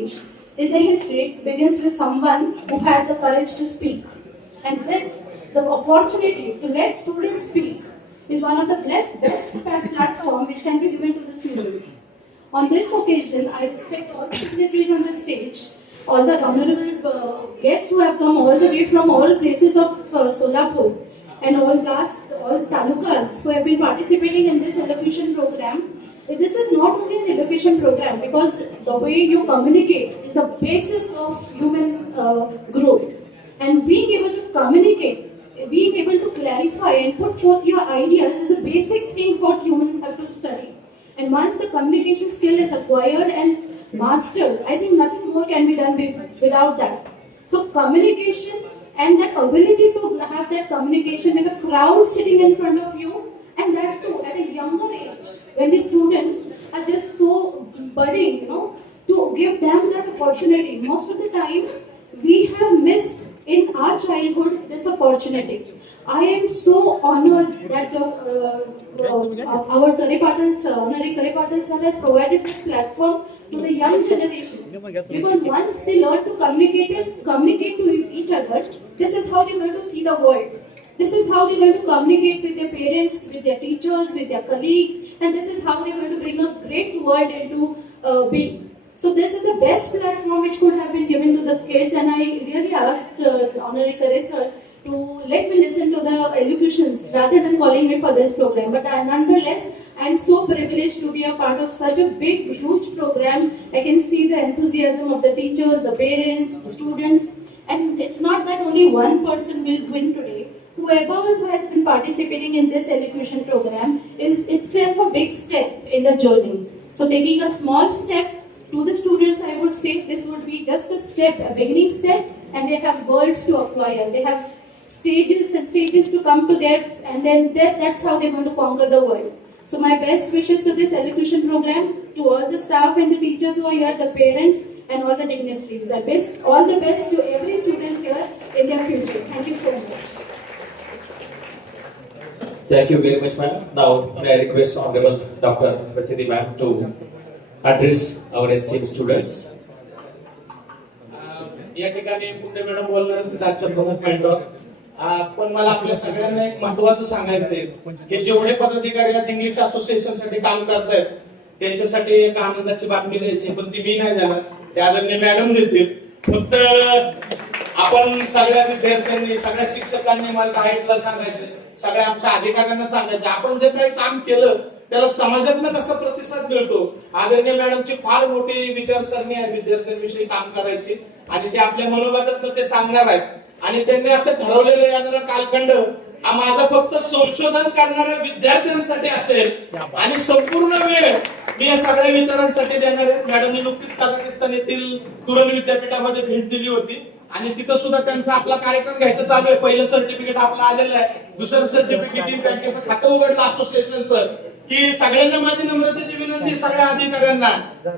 change in the history begins with someone who had the courage to speak. And this, the opportunity to let students speak, is one of the best platform which can be given to the students. On this occasion, I respect all the dignitaries on the stage, all the honorable guests who have come all the way from all places of Solapur, and all talukas who have been participating in this elocution program. This is not only an elocution program because the way you communicate is the basis of human growth. And being able to communicate, being able to clarify and put forth your ideas is the basic thing what humans have to study. And once the communication skill is acquired and mastered, I think nothing more can be done without that. So communication and that ability to have that communication with a crowd sitting in front of you, and that too at a younger age, when the students are just so budding, to give them that opportunity. Most of the time, we have missed in our childhood this opportunity. I am so honored that our Kare Patil sir, Honorary Kare Patil sir, has provided this platform to the young generation. Because once they learn to communicate to each other, this is how they're going to see the world. This is how they're going to communicate with their parents, with their teachers, with their colleagues, and this is how they're going to bring a great world into being. So this is the best platform which could have been given to the kids, and I really asked Honorary Kare sir to let me listen to the elocutions rather than calling me for this program. But nonetheless, I'm so privileged to be a part of such a big, huge program. I can see the enthusiasm of the teachers, the parents, the students, and it's not that only one person will win today. Whoever who has been participating in this elocution program is itself a big step in the journey. So taking a small step to the students, I would say this would be just a step, a beginning step, and they have worlds to acquire. They have stages and stages to come to there, and then that's how they're going to conquer the world. So my best wishes to this elocution program, to all the staff and the teachers who are here, the parents and all the dignitaries. I wish all the best to every student here in their future. Thank you so much. Thank you very much, ma'am. Now, may I request Honorable Dr. Rachiti ma'am to address our esteemed students. या ठिकाणी Pune madam बोलणार आजच्या प्रमुख mentor. पण मला आपल्या सगळ्यांना एक महत्त्वाचं सांगायचंय की जेवढे पदाधिकारी आज इंग्लिश असोसिएशन साठी काम करतायत त्यांच्यासाठी एक आनंदाची बातमी द्यायची, पण ती मी नाही देणार, ते आदरणीय मॅडम देतील. फक्त आपण सगळ्या विद्यार्थ्यांनी, सगळ्या शिक्षकांनी मला डाएटला सांगायचं, सगळ्या आमच्या अधिकाऱ्यांना सांगायचं, आपण जे काही काम केलं त्याला समाजातनं कसा प्रतिसाद मिळतो. आदरणीय मॅडमची फार मोठी विचारसरणी आहे विद्यार्थ्यांविषयी काम करायची, आणि ते आपल्या मनोगतातनं ते सांगणार आहेत. आणि त्यांनी असं ठरवलेलं येणारा कालखंड हा माझा फक्त संशोधन करणाऱ्या विद्यार्थ्यांसाठी असेल, आणि संपूर्ण वेळ मी या सगळ्या विचारांसाठी देणार आहे. मॅडमने नुकतीच कझाकिस्तान येथील तुरन विद्यापीठामध्ये भेट दिली होती, आणि तिथं सुद्धा त्यांचा आपला कार्यक्रम घ्यायचा चालू आहे. पहिलं सर्टिफिकेट आपलं आलेलं आहे, दुसरं सर्टिफिकेट बँकेचं खातं उघडलं असोसिएशनचं. की सगळ्यांना माझी नम्रतेची विनंती, सगळ्या अधिकाऱ्यांना,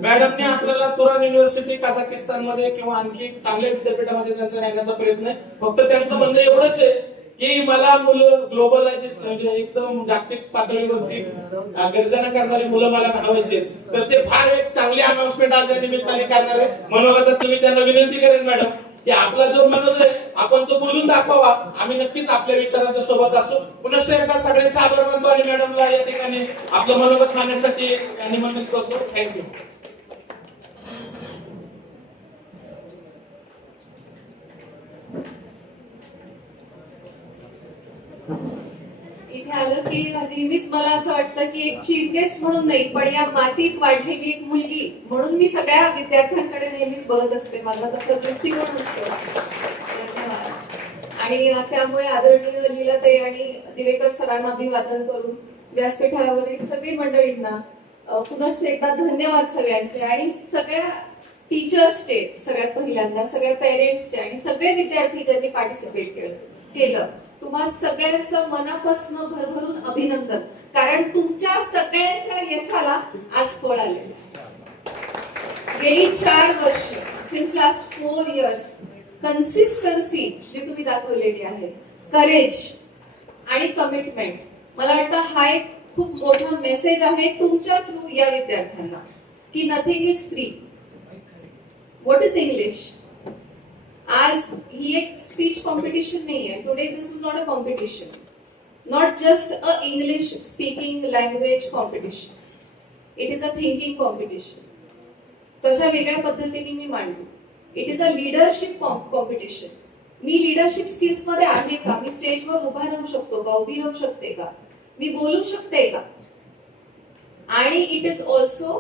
मॅडमने आपल्याला तुरान युनिव्हर्सिटी कझाकिस्तान मध्ये किंवा आणखी चांगल्या विद्यापीठामध्ये त्यांचा नेण्याचा प्रयत्न आहे. फक्त त्यांचं म्हणणं एवढंच आहे की मला मुलं ग्लोबलायझेशन म्हणजे एकदम जागतिक पातळीवरती गर्जना करणारी मुलं मला घडवायचे, तर ते फार एक चांगली अनाउन्समेंट आज या निमित्ताने करणार आहे. मनोगतात तुम्ही त्यांना विनंती करेन मॅडम की आपला जो मनोज आहे आपण तो बोलून दाखवा. आम्ही नक्कीच आपल्या विचारांच्या सोबत असू. पुन्हा एकदा सगळ्यांचा आभार मानतो आणि मॅडमला या ठिकाणी आपलं मनोगत मांडण्यासाठी निमंत्रित करतो. थँक्यू. इथे आलं की नेहमीच मला असं वाटतं की एक चीफ गेस्ट म्हणून नाही, पण या मातीत वाढलेली एक मुलगी म्हणून मी सगळ्या विद्यार्थ्यांकडे नेहमीच बघत असते. माझा तसा दृष्टिकोन असतो. आणि त्यामुळे आदरणीय लीलाताई आणि दिवेकर सरांना अभिवादन करून व्यासपीठावरील सगळी मंडळींना पुन्हा एकदा धन्यवाद सगळ्यांचे, आणि सगळ्या टीचर्सचे सगळ्यात पहिल्यांदा, सगळ्या पेरेंट्सचे आणि सगळे विद्यार्थी ज्यांनी पार्टिसिपेट केलं, तुम्हा सगळ्यांचं मनापासून भरभरून अभिनंदन. कारण तुमच्या सगळ्यांच्या यशाला आज फळ आलेलं. गेली 4 वर्ष, सिन्स लास्ट 4 इयर्स, कन्सिस्टन्सी जी तुम्ही दाखवलेली आहे, करेज आणि कमिटमेंट, मला वाटतं हा एक खूप मोठा मेसेज आहे तुमच्या थ्रू या विद्यार्थ्यांना की nothing is free. What is English? आज ही एक स्पीच कॉम्पिटिशन नाही आहे. Today this is not a competition, not just a English speaking language competition. It is a thinking competition. तशा वेगळ्या पद्धतीने मी मांडतो. It is a leadership competition. Me leadership skills मध्ये आहे का? मी स्टेजवर उभा राहू शकतो का? उभी राहू शकते का? मी बोलू शकते का? आणि it is also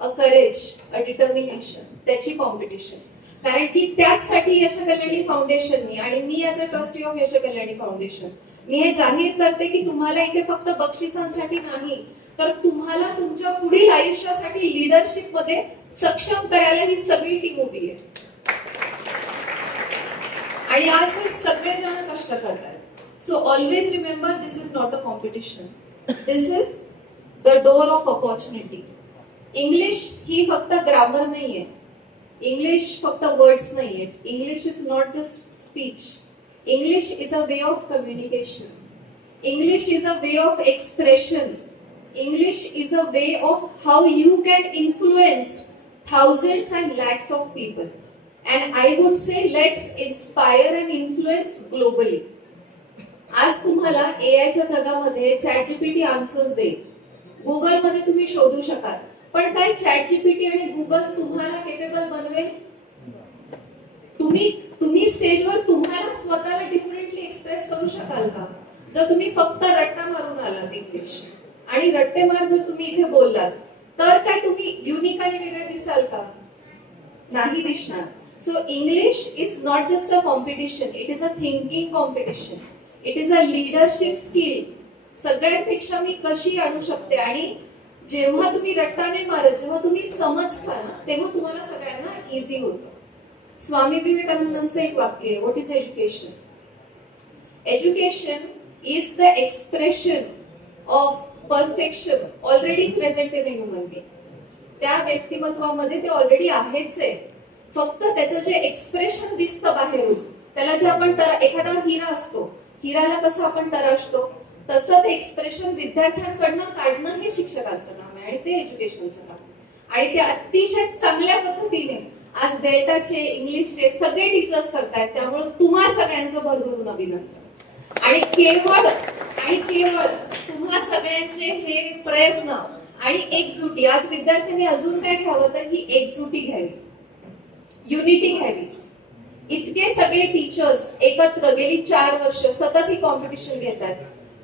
a courage, a determination, त्याची कॉम्पिटिशन. कारण की त्याचसाठी यश कल्याणी फाउंडेशननी आणि मी as a trustee of Yash Kalyani foundation मी हे जाहीर करते की तुम्हाला इथे फक्त बक्षिसांसाठी नाही, तर तुम्हाला तुमच्या पुढील आयुष्यासाठी लिडरशिप मध्ये सक्षम करायला ही सगळी टीम उभी आहे. आणि आज हे सगळे जण कष्ट करतात. So always remember, this is not a competition, this is the door of opportunity. English ही फक्त ग्रामर नाहीये, इंग्लिश फक्त वर्ड्स नाहीयेत. English is not just speech. English is a way of communication. English is a way of expression. English is a way of how you can influence thousands and lakhs of people. And I would say let's inspire and influence globally. आज तुम्हाला AI च्या जगामध्ये ChatGPT answers देईल. Google मध्ये तुम्ही शोधू शकाल. पण काय ChatGPT आणि Google तुम्हाला केपेबल बनवेल? तुम्ही स्टेजवर तुम्हाला स्वतःला डिफरंटली एक्सप्रेस करू शकाल का? जर तुम्ही फक्त रट्टा मारून आलात इंग्लिश आणि रट्टेमार जर तुम्ही इथे बोललात, तर काय तुम्ही युनिक आणि वेगळे दिसाल का? नाही दिसणार. So English is not just a competition, it is a thinking competition. It is a leadership skill. सगळ्यांपेक्षा मी कशी आणू शकते. आणि जेव्हा तुम्ही रट्टा नाही मारत, जेव्हा तुम्ही समजता ना, तेव्हा तुम्हाला सगळ्यांना इझी होतं. स्वामी विवेकानंदांचं एक वाक्य आहे, what is education? Education is the expression of perfection already present in human being. त्या व्यक्तिमत्वामध्ये ते ऑलरेडी आहेच आहे, फक्त त्याचं जे एक्सप्रेशन दिसतं बाहेरून, त्याला जे आपण एखादा हिरा असतो, हिराला कसं आपण तराशतो, तसं ते एक्सप्रेशन विद्यार्थ्यांकडनं काढणं हे शिक्षकांचं काम आहे आणि ते एज्युकेशनचं काम आहे. आणि ते अतिशय चांगल्या पद्धतीने आज डेल्टाचे, इंग्लिशचे सगळे टीचर्स करतायत. त्यामुळे तुम्हा सगळ्यांचं भरभरून अभिनंदन. आणि केवळ तुम्हा सगळ्यांचे हे प्रयत्न आणि एकजुटी, आज विद्यार्थ्यांनी अजून काय घ्यावं तर ही एकजुटी घ्यावी, युनिटी घ्यावी. इतके सगळे टीचर्स एकत्र गेली 4 वर्ष सतत ही कॉम्पिटिशन घेतात,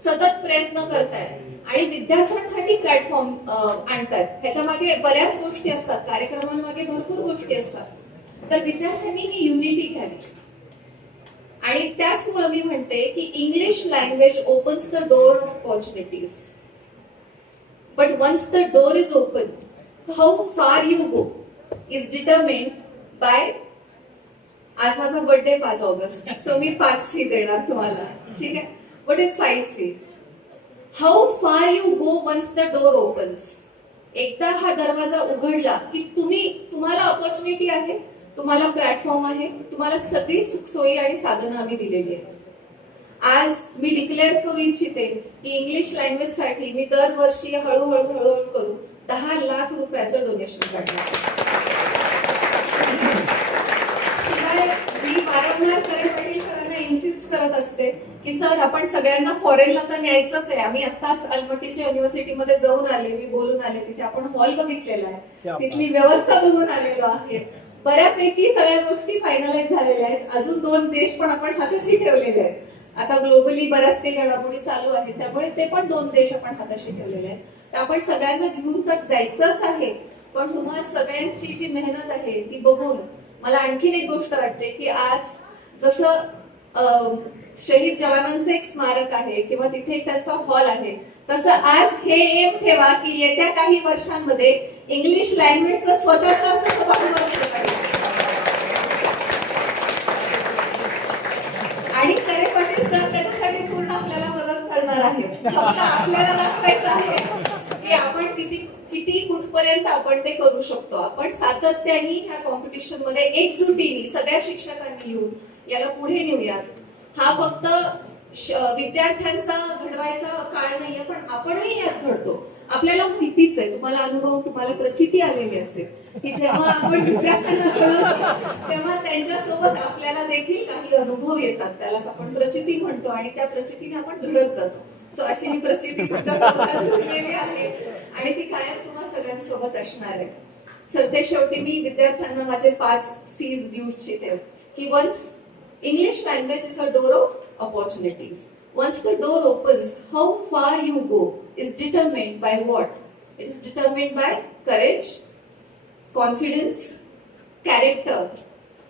सतत प्रयत्न करतायत आणि विद्यार्थ्यांसाठी प्लॅटफॉर्म आणतात. ह्याच्या मागे बऱ्याच गोष्टी असतात, कार्यक्रमांमागे भरपूर गोष्टी असतात. तर विद्यार्थ्यांनी ही युनिटी घ्यावी. आणि त्याचमुळे मी म्हणते की English language opens the door of opportunities. But once the door is open, how far you go is determined by. आज माझा बर्थडे 5 ऑगस्ट, सो मी 5C देणार तुम्हाला, ठीक आहे? What is 5C? How far you go once the door opens. एकदा हा दरवाजा उघडला की तुम्हाला ऑपॉर्च्युनिटी आहे, तुम्हाला प्लॅटफॉर्म आहे, तुम्हाला सगळी सुखसोयी आणि साधनं आम्ही दिलेली आहेत. आज मी डिक्लेअर करू इच्छिते की इंग्लिश लँग्वेज साठी मी दरवर्षी हळूहळू करू 10 लाख रुपयाचं डोनेशन काढणार. शिवाय मी वारंवार करण पाटील सरांना इन्सिस्ट करत असते की सर आपण सगळ्यांना फॉरेनला तर न्यायचंच आहे. आम्ही आत्ताच अलमट्टीच्या युनिव्हर्सिटीमध्ये जाऊन आले, मी बोलून आले, तिथे आपण हॉल बघितलेला आहे, तिथली व्यवस्था बघून आलेलो आहे. बऱ्यापैकी सगळ्या गोष्टी फायनलाइज झालेल्या आहेत. अजून 2 देश पण आपण हाताशी ठेवलेले आहेत. आता ग्लोबली बऱ्याच काही घडामोडी चालू आहेत, त्यामुळे ते पण 2 देश आपण हाताशी ठेवलेले आहेत. तर आपण सगळ्यांना घेऊन तर जायचंच आहे. पण तुम्हाला सगळ्यांची जी मेहनत आहे ती बघून मला आणखीन एक गोष्ट वाटते की आज जसं शहीद जवानांचं एक स्मारक आहे किंवा तिथे एक त्यांचा हॉल आहे, तसं आज हे एम ठेवा की येत्या काही वर्षांमध्ये इंग्लिश लँग्वेजचं स्वतःचं असं सभागृह असलं पाहिजे. आणि करे पाटील सर त्याच्यासाठी पूर्ण आपल्याला मदत करणार आहे. फक्त आपल्याला दाखवायचं आहे की आपण किती कुठपर्यंत आपण ते करू शकतो. आपण सातत्याने ह्या कॉम्पिटिशन मध्ये एकजुटीने सगळ्या शिक्षकांनी येऊन याला पुढे नेऊयात. हा फक्त विद्यार्थ्यांचा घडवायचा काळ नाहीये, पण आपणही यात घडतो. आपल्याला माहितीच आहे, तुम्हाला अनुभव, तुम्हाला प्रचिती आलेली असेल की जेव्हा आपण विद्यार्थ्यांना कळवतो तेव्हा त्यांच्यासोबत आपल्याला देखील काही अनुभव येतात, त्यालाच आपण प्रचिती म्हणतो आणि त्या प्रचितीने आपण घडत जातो. सो अशी मी प्रचिती तुमच्यासोबत जोडलेली आहे आणि ती कायम तुम्हा सगळ्यांसोबत असणार आहे. सरते शेवटी मी विद्यार्थ्यांना माझे 5 C's देऊ इच्छिते की once English language is a door of opportunities. Once the door opens, how far you go is determined by what? It is determined by courage, confidence, character,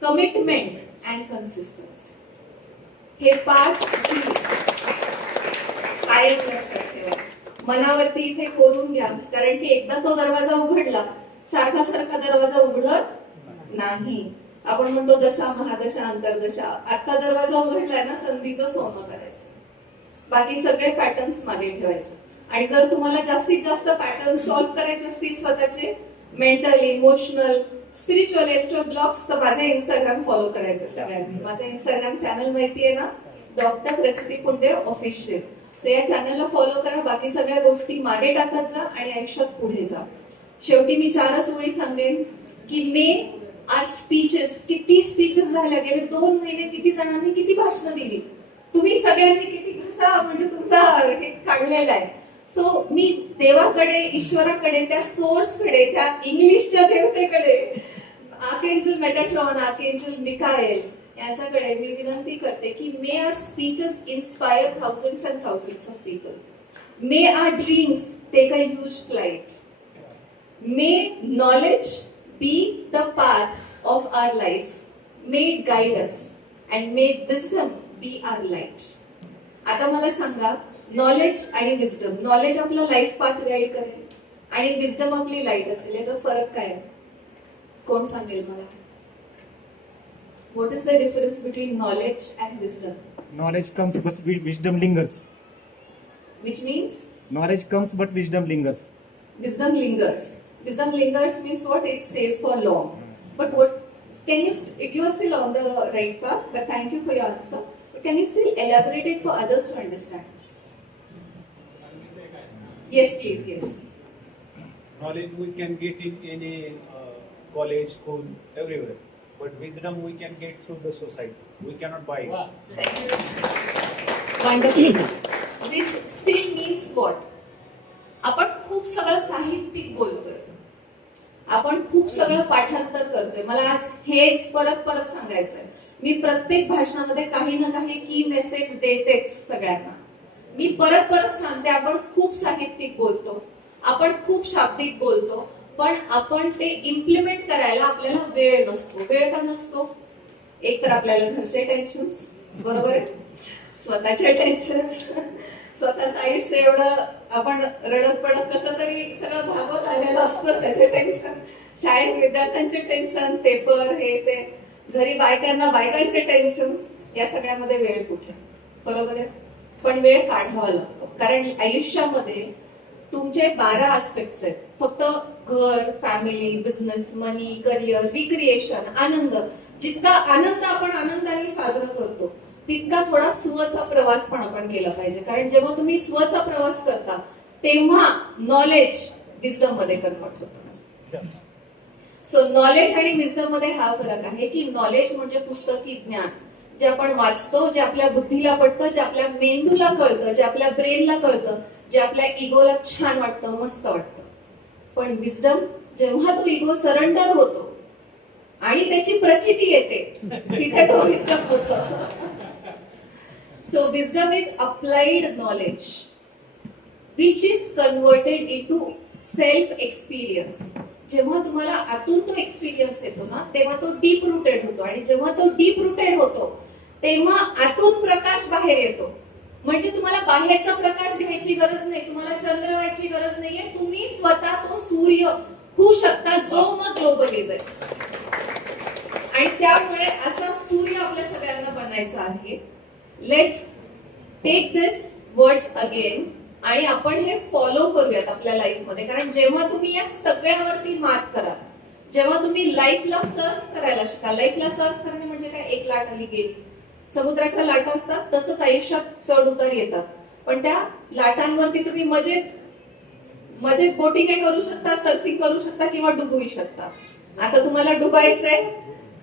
commitment and consistency. हे 5 C कायम लक्षात ठेवा, मनावरती इथे कोरून घ्या, कारण की एकदा तो दरवाजा उघडला सारखा सारखा दरवाजा उघडत नाही. आपण म्हणतो दशा महादशा अंतरदशा. आता दरवाजा उघडलाय ना, संधीचं सोनं करायचं, बाकी सगळे पॅटर्न्स मागे ठेवायचे. आणि जर तुम्हाला जास्तीत जास्त पॅटर्न सॉल्व्ह करायचे असतील स्वतःचे mental, emotional, spiritual astro blocks, तर माझे इंस्टाग्राम फॉलो करायचं सगळ्यांनी. माझं इंस्टाग्राम चॅनल माहिती आहे ना, डॉक्टर प्रचिती कुंडे ऑफिशियल. सो या चॅनलला फॉलो करा, बाकी सगळ्या गोष्टी मागे टाकत जा आणि आयुष्यात पुढे जा. शेवटी मी 4च ओळी सांगेन की मे आर स्पीचेस. किती स्पीचेस झाल्या, गेले 2 महिने किती जणांनी किती भाषणं दिली, तुम्ही सगळ्यांनी किती कसा म्हणजे तुमचा हे काढलेला आहे. सो मी देवाकडे, ईश्वराकडे, त्या सोर्सकडे, त्या इंग्लिशच्या देवतेकडे, आर्कएंजल मेटाट्रॉन, आर्कएंजल मिकाएल यांच्याकडे मी विनंती करते की may our speeches inspire thousands and thousands of people. May our dreams take a huge flight. May knowledge be the path of our life. May it guide us and may wisdom be our light. आता मला सांगा, knowledge आणि wisdom. Knowledge आपला life path guide करेल आणि wisdom आपली light असेल, याच्यात फरक काय आहे? कोण सांगेल मला? What is the difference between knowledge and wisdom? Knowledge comes but wisdom lingers. Which means Knowledge comes but wisdom lingers. wisdom lingers. Wisdom lingers means what? It stays for long. But what can you? You are still on the right path. But thank you for your answer. But can you still elaborate it for others to understand? Yes, please. Yes. Knowledge we can get in any college, school, everywhere. But wisdom we can get through the society. We cannot buy it. Thank you. Wonderful. Which still means what? आपण खूप सगळं साहित्यिक बोलतोय, आपण खूप सगळं पाठांतर करतोय. मला आज हेच परत परत सांगायचंय. मी प्रत्येक भाषणामध्ये काही ना काही की मेसेज देतेच सगळ्यांना. मी परत परत सांगते, आपण खूप साहित्यिक बोलतो, आपण खूप शाब्दिक बोलतो, पण आपण ते इम्प्लिमेंट करायला आपल्याला वेळ नसतो. वेळ का नसतो? एक तर आपल्याला घरचे टेन्शन्स, बरोबर आहे, स्वतःचे टेन्शन्स, स्वतःचं आयुष्य एवढं आपण रडत पडत कसं तरी सगळं भागवत आलेलं असतं, त्याचे टेन्शन, शाळेत विद्यार्थ्यांचे टेन्शन, पेपर, हे ते, घरी बायकांना बायकांचे टेन्शन, या सगळ्यामध्ये वेळ कुठे? बरोबर आहे. पण वेळ काढावा लागतो, कारण आयुष्यामध्ये तुमचे 12 आस्पेक्ट्स आहेत. फक्त घर, फॅमिली, बिझनेस, मनी, करिअर, रिक्रिएशन, आनंद. जितका आनंद आपण आनंदाने साजरा करतो तितका थोडा स्वचा प्रवास पण आपण केला पाहिजे. कारण जेव्हा तुम्ही स्वचा प्रवास करता तेव्हा नॉलेज विजडम मध्ये कन्वर्ट होतं. सो नॉलेज आणि विजडम मध्ये हा फरक आहे की नॉलेज म्हणजे पुस्तकी ज्ञान, जे आपण वाचतो, जे आपल्या बुद्धीला पडतं, जे आपल्या मेंदूला कळतं, जे आपल्या ब्रेनला कळतं, जे आपल्या इगोला छान वाटतं, मस्त वाटतं. पण विजडम, जेव्हा तो इगो सरेंडर होतो आणि त्याची प्रचिती येते, तिथे तो विजडम होतो. So wisdom is applied knowledge which is converted into self experience. जेव्हा तुम्हाला आतून तो एक्सपिरियन्स येतो ना, तेव्हा तो डीप रुटेड होतो, आणि जेव्हा तो डीप रुटेड होतो तेव्हा आतून प्रकाश बाहेर येतो. म्हणजे तुम्हाला बाहेरचा प्रकाश घ्यायची गरज नाही, तुम्हाला चंद्र व्हायची गरज नाहीये, तुम्ही स्वतः तो सूर्य होऊ शकता, जो मग ग्लोबलीज आहे. आणि त्यामुळे असा सूर्य आपल्या सगळ्यांना बनायचा आहे. Let's take this words again आणि आपण हे फॉलो करूयात आपल्या लाईफमध्ये. कारण जेव्हा तुम्ही या सगळ्यावरती मात कराल, जेव्हा तुम्ही लाईफला सर्फ करायला शिकाल, लाईफला सर्फ करणे म्हणजे काय? एक लाट आली गेली, समुद्राच्या लाटा असतात तसंच आयुष्यात चढ उतार येतात, पण त्या लाटांवरती तुम्ही मजेत बोटिंग करू शकता, सर्फिंग करू शकता किंवा डुबूही शकता. आता तुम्हाला डुबायचंय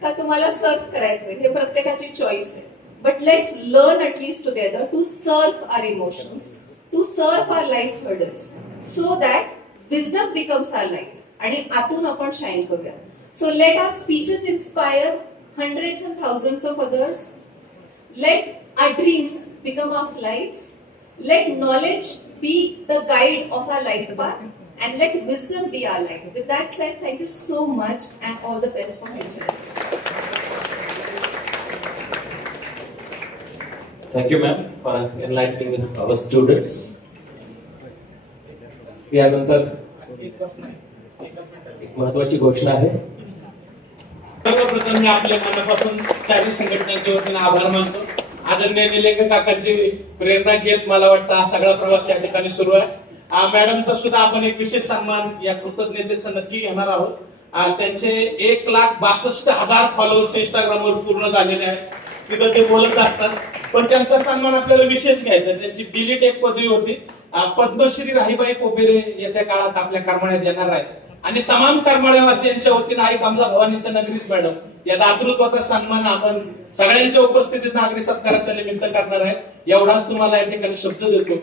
का तुम्हाला सर्फ करायचंय हे प्रत्येकाची चॉईस आहे. But let's learn at least together to surf our emotions, to surf our life hurdles, so that wisdom becomes our light आणि आतून आपण शाईन करूया. So let our speeches inspire hundreds and thousands of others. Let our dreams become our flights. Let knowledge be the guide of our life path, and let wisdom be our light. With that said, thank you so much and all the best for future. Thank you, ma'am, for enlightening our students. यानंतर एक महत्वाची घोषणा आहे. सर्वप्रथम मी आपल्या मनापासून चारी संघटनांच्या वतीने आभार मानतो. आदरणीय निलंगे काकांची प्रेरणा घेत मला वाटतं हा सगळा प्रवास या ठिकाणी सुरू आहे. मॅडमचा सुद्धा आपण एक विशेष सन्मान या कृतज्ञतेचा नक्की घेणार आहोत. त्यांचे 1,62,000 फॉलोअर्स इंस्टाग्रामवर पूर्ण झालेले आहेत. तिथं ते बोलत असतात, पण त्यांचा सन्मान आपल्याला विशेष घ्यायचा. त्यांची डिलीट एक पदवी होती. पद्मश्री राहीबाई पोपेरे येत्या काळात आपल्या करमाळ्यात येणार आहे आणि तमाम करमाळ्यावासियांच्या वतीने आई कमला भवानीच्या नगरीत मॅडम या दातृत्वाचा सन्मान आपण सगळ्यांच्या उपस्थितीत नागरी सत्काराच्या निमित्त करणार आहे. एवढाच तुम्हाला या ठिकाणी शब्द देतो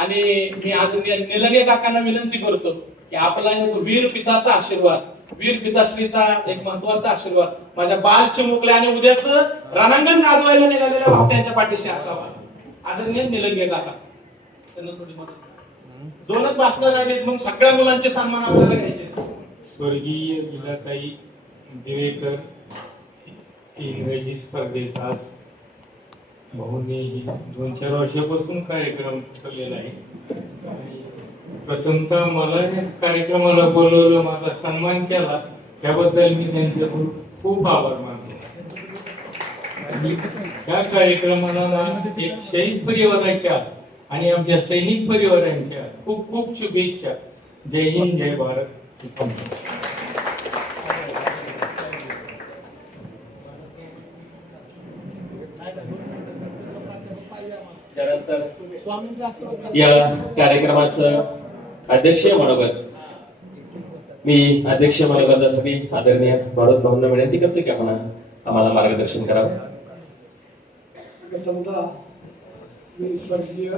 आणि मी आदरणीय निलंगे काकांना विनंती करतो की आपला एक वीर पिताचा आशीर्वाद, वीर पिताश्रीचा एक महत्वाचा आशीर्वाद माझ्या बाल चिमुकल्या आणि उद्याच रणांगण गाजवायला निघालेल्या भक्तांच्या पाठीशी असावा. आदरणीय निलंगे काका त्यांना थोडी मदत. 2च भाषणं राहिलीत, मग सगळ्या मुलांचे सन्मान आपल्याला घ्यायचे. स्वर्गीय लीलाताई दिवेकर इंग्रजी स्पर्धेचा आज भाऊंनी 2-4 वर्षापासून कार्यक्रम ठेवलेला आहे आणि प्रथमतः मला या कार्यक्रमाला बोलवलं, माझा सन्मान केला त्याबद्दल मी त्यांचे खूप आभार मानतो. या कार्यक्रमाला एक शहीद परिवाराच्या आणि आमच्या सैनिक परिवारांच्या खूप खूप शुभेच्छा. जय हिंद, जय भारत. त्यानंतर या कार्यक्रमाचं अध्यक्षीय मनोगत मी अध्यक्षीय मनोगतासाठी आदरणीय भारत भाऊंना विनंती करतो की आपण आम्हाला मार्गदर्शन करावं. मी स्वर्गीय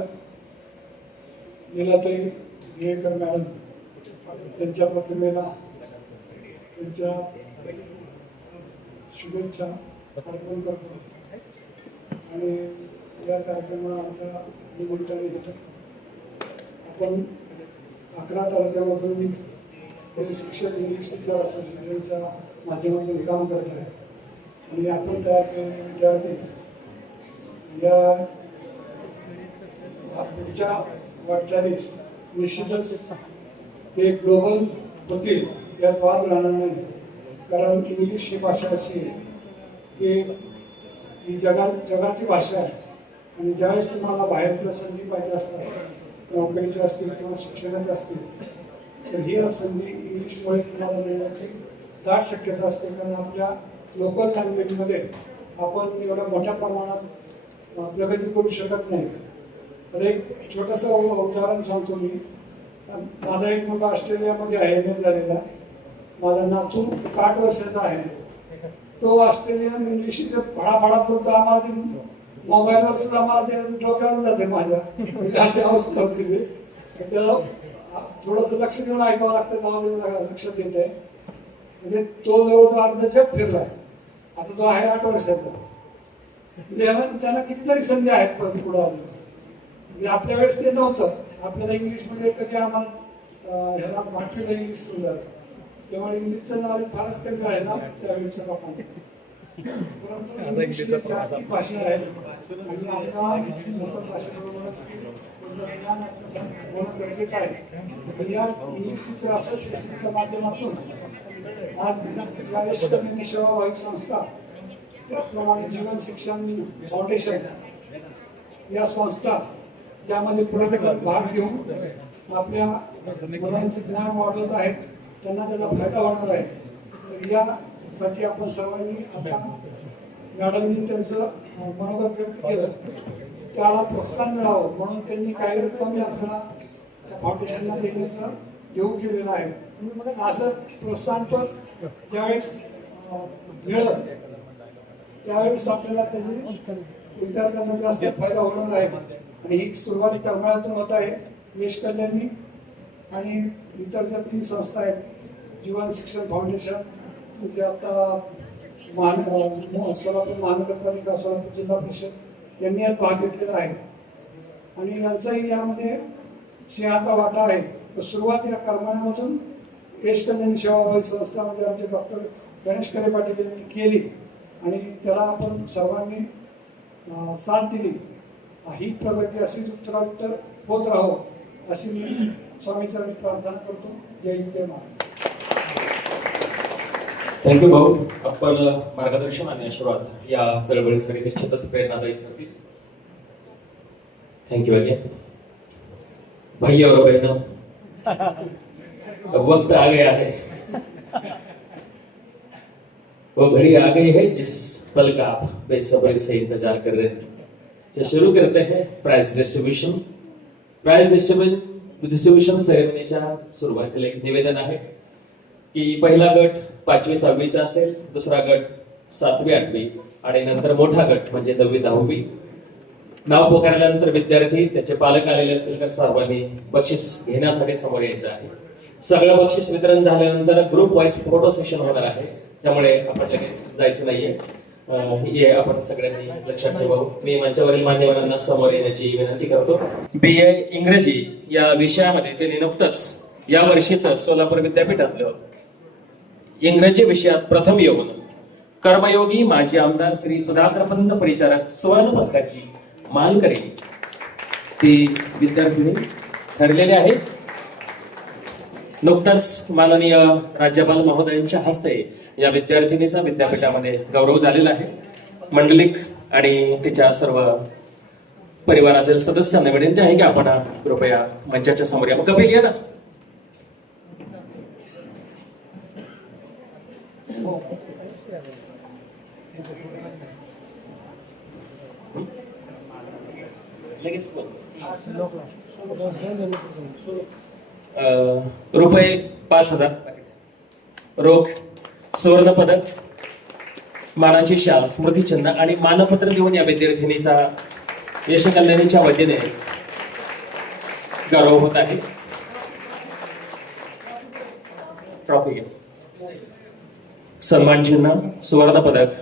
लीलाताई दिवेकर मॅडम त्यांच्या प्रतिमेला त्यांच्या शुभेच्छा अर्पण करतो आणि या कार्यक्रमाच्या निमित्ताने आपण 11 तालुक्यामधून ते शिक्षक इंग्लिश टीचर असोसिएशनच्या माध्यमातून काम करत आहे आणि आपण तयार केलेले विद्यार्थी या पुढच्या वाटचालीस निश्चितच ते ग्लोबल होतील यात वाद राहणार नाही. कारण इंग्लिश ही भाषा अशी आहे की ही जगाची भाषा आहे आणि ज्यावेळेस तुम्हाला बाहेरच्या संधी पाहिजे असतात, नोकरीच्या असतील किंवा शिक्षणाच्या असतील, तर ही संधी इंग्लिशमुळे तुम्हाला मिळण्याची दाट शक्यता असते. कारण आपल्या लोकल लँग्वेजमध्ये आपण एवढ्या मोठ्या प्रमाणात प्रगती करू शकत नाही. तर एक छोटंसं उदाहरण सांगतो मी. माझा एक मुलगा ऑस्ट्रेलियामध्ये आहे, एम ए झालेला. माझा नातू 8 वर्षाचा आहे. तो ऑस्ट्रेलियन इंग्लिश फडाफडा बोलतो. आम्हाला ते मोबाईलवर सुद्धा आम्हाला ते डोक्यावरून जाते माझ्या. अशी अवस्था होती. त्याला थोडंसं लक्ष देऊन ऐकावं लागतं, तेव्हा लक्षात येत आहे. म्हणजे तो जवळजवळ अर्ध जग फिरलाय. आता तो आहे 8 वर्षाचा. म्हणजे त्यांना कितीतरी संधी आहेत पण पुढे अजून. म्हणजे आपल्या वेळेस ते नव्हतं. आपल्याला इंग्लिशमध्ये कधी आम्हाला ह्याला पाठवलं इंग्लिश सुरू झालं, त्यामुळे इंग्लिशचं नॉलेज फारच कमी राहिला त्यावेळेच्या लोकांना. परंतु इंग्लिश ही जागतिक भाषा आहे आणि आपल्या लोकल भाषेबरोबरच ज्ञान आत्मसात होणं गरजेचं आहे. या इंग्लिश टीचर असोसिएशनच्या माध्यमातून आज या यशकर्मी सेवाभावी संस्था, त्याचप्रमाणे जीवन शिक्षण फाउंडेशन या संस्था त्यामध्ये पुढे भाग घेऊन आपल्या मुलांचे ज्ञान वाढवत आहेत, त्यांना त्याचा फायदा होणार आहे. तर यासाठी आपण सर्वांनी आता मॅडमनी त्यांचं मनोगत व्यक्त केलं, त्याला प्रोत्साहन मिळावं म्हणून त्यांनी काही रक्कम आपल्याला त्या फाउंडेशनला देण्याचं घेऊ केलेलं आहे. असं प्रोत्साहनपर ज्यावेळेस मिळत त्यावेळेस आपल्याला त्याची विद्यार्थ्यांना जास्त फायदा होणार आहे. आणि ही सुरुवात करमाळ्यातून होत आहे. यश कल्याणी आणि इतर ज्या 3 संस्था आहेत, जीवन शिक्षण फाउंडेशन, जे आता सोलापूर महानगरपालिका, सोलापूर जिल्हा परिषद यांनी यात भाग घेतलेला आहे आणि यांचाही यामध्ये सिंहाचा वाटा आहे. तर सुरुवात या करमाळ्यामधून यश कल्याणी सेवाभावी संस्थामध्ये आमचे डॉक्टर गणेश खरे पाटील यांनी केली आणि त्याला आपण सर्वांनी साथ दिली. ही प्रगती अशीच उत्तरोत्तर होत राहो अशी मी स्वामीचरणी प्रार्थना करतो. जय हिंद, जय महाराष्ट्र. थँक्यू भाऊ. आपण मार्गदर्शन आणि आशीर्वाद या चळवळीसाठी निश्चितच प्रेरणादायी ठरतील. Thank you again. भाई और बहनों, वक्त आ गया है, वो घड़ी आ गई है जिस पल का आप बेसब्री से इंतजार कर रहे थे. तो शुरू करते हैं प्राइज डिस्ट्रीब्यूशन. प्राइज डिस्ट्रीब्यूशन सेरेमनीच्या सुरुवातीला एक निवेदन आहे की पहिला गट 5वी 6वीचा असेल, दुसरा गट 7वी 8वी आणि नंतर मोठा गट म्हणजे 9वी 10वी. नाव पुकारल्यानंतर विद्यार्थी त्याचे पालक आलेले असतील तर सर्वांनी बक्षीस घेण्यासाठी समोर यायचं आहे. सगळं बक्षीस वितरण झाल्यानंतर ग्रुप वाईज फोटो सेशन होणार आहे, त्यामुळे आपण लगेच जायचं नाहीये. हे आपण सगळ्यांनी लक्षात ठेवावं. मी मंचावरील मान्यवरांना समोर येण्याची विनंती करतो. BA इंग्रजी या विषयामध्ये त्यांनी नुकतंच या वर्षीचं सोलापूर विद्यापीठातलं इंग्रजी विषयात प्रथम येऊन कर्मयोगी माजी आमदार श्री सुधाकर पंत परिचारक सुवर्ण पदकाची मानकरी ती विद्यार्थिनी ठरलेली आहे. नुकताच माननीय राज्यपाल महोदयांच्या हस्ते या विद्यार्थिनीचा विद्यापीठामध्ये गौरव झालेला आहे. मंडलिक आणि तिच्या सर्व परिवारातील सदस्यांना विनंती आहे की आपण कृपया मंचाच्या समोर या. कपिल या ना. रुपये 5,000 रोख, सुवर्ण पदक, मानाची शाल, स्मृतिचिन्ह आणि मानपत्र देऊन या विद्यार्थिनीचा यश कल्याणीच्या वतीने गौरव होत आहे. ट्रॉफी, सन्मान चिन्ह, सुवर्ण पदक,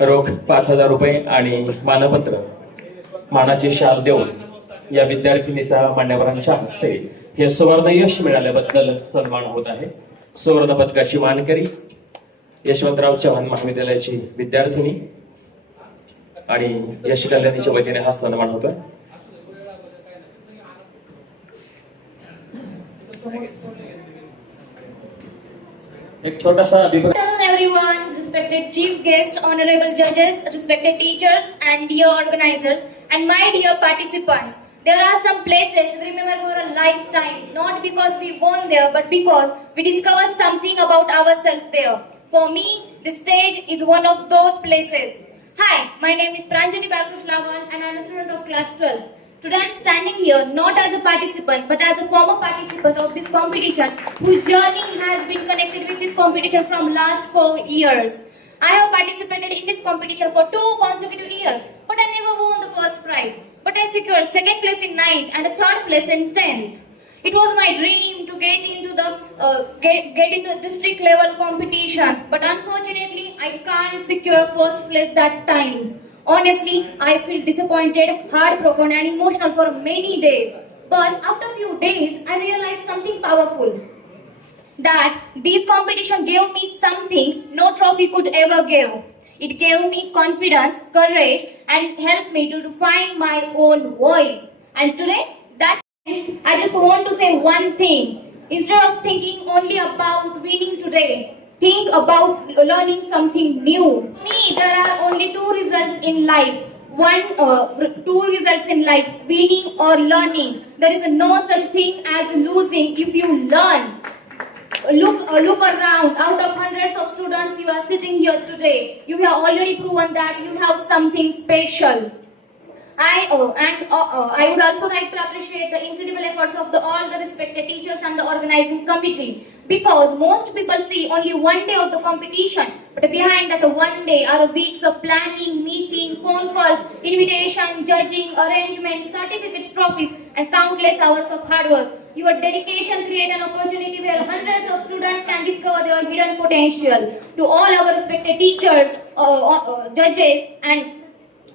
रोख 5,000 रुपये आणि मानपत्र, मानाची शाल देऊन या विद्यार्थिनीचा मान्यवरांच्या हस्ते हे सुवर्ण यश मिळाल्याबद्दल सन्मान होत आहे. सुवर्ण पदकाची मानकरी यशवंतराव चव्हाण महाविद्यालयाची विद्यार्थिनी आणि यश कल्याणीच्या वतीने हा सन्मान होतोय. एक छोटासा अभिप्राय. Good afternoon everyone, respected chief guest, honorable judges, respected teachers and dear organizers and my dear participants. There are some places remember for a lifetime, not because we born there but because we discover something about ourselves there. For me, the stage is one of those places. Hi, my name is Pranjali Balakrishnavan and I am a student of class 12. Today I am standing here not as a participant but as a former participant of this competition whose journey has been connected with this competition from last 4 years. I have participated in this competition for 2 consecutive years but I never won the first prize. But I secured 2nd place in 9th and a 3rd place in 10th. It was my dream to get into the district level competition, but unfortunately I can't secure first place that time. Honestly, I feel disappointed, heartbroken and emotional for many days. But after a few days, I realized something powerful. That this competition gave me something no trophy could ever give. It gave me confidence, courage and helped me to find my own voice. And today, I just want to say one thing. Instead of thinking only about winning today, think about learning something new. For me, there are only 2 results in life. 2 results in life, winning or learning. There is no such thing as losing if you learn. Look around. Out of hundreds of students you are sitting here today, you have already proven that you have something special. I would also like to appreciate the incredible efforts of all the respected teachers and the organizing committee, because most people see only one day of the competition, but behind that one day are weeks of planning, meeting, phone calls, invitation, judging, arrangements, certificates, trophies, and countless hours of hard work. Your dedication creates an opportunity where hundreds of students can discover their hidden potential. To all our respected teachers, judges, and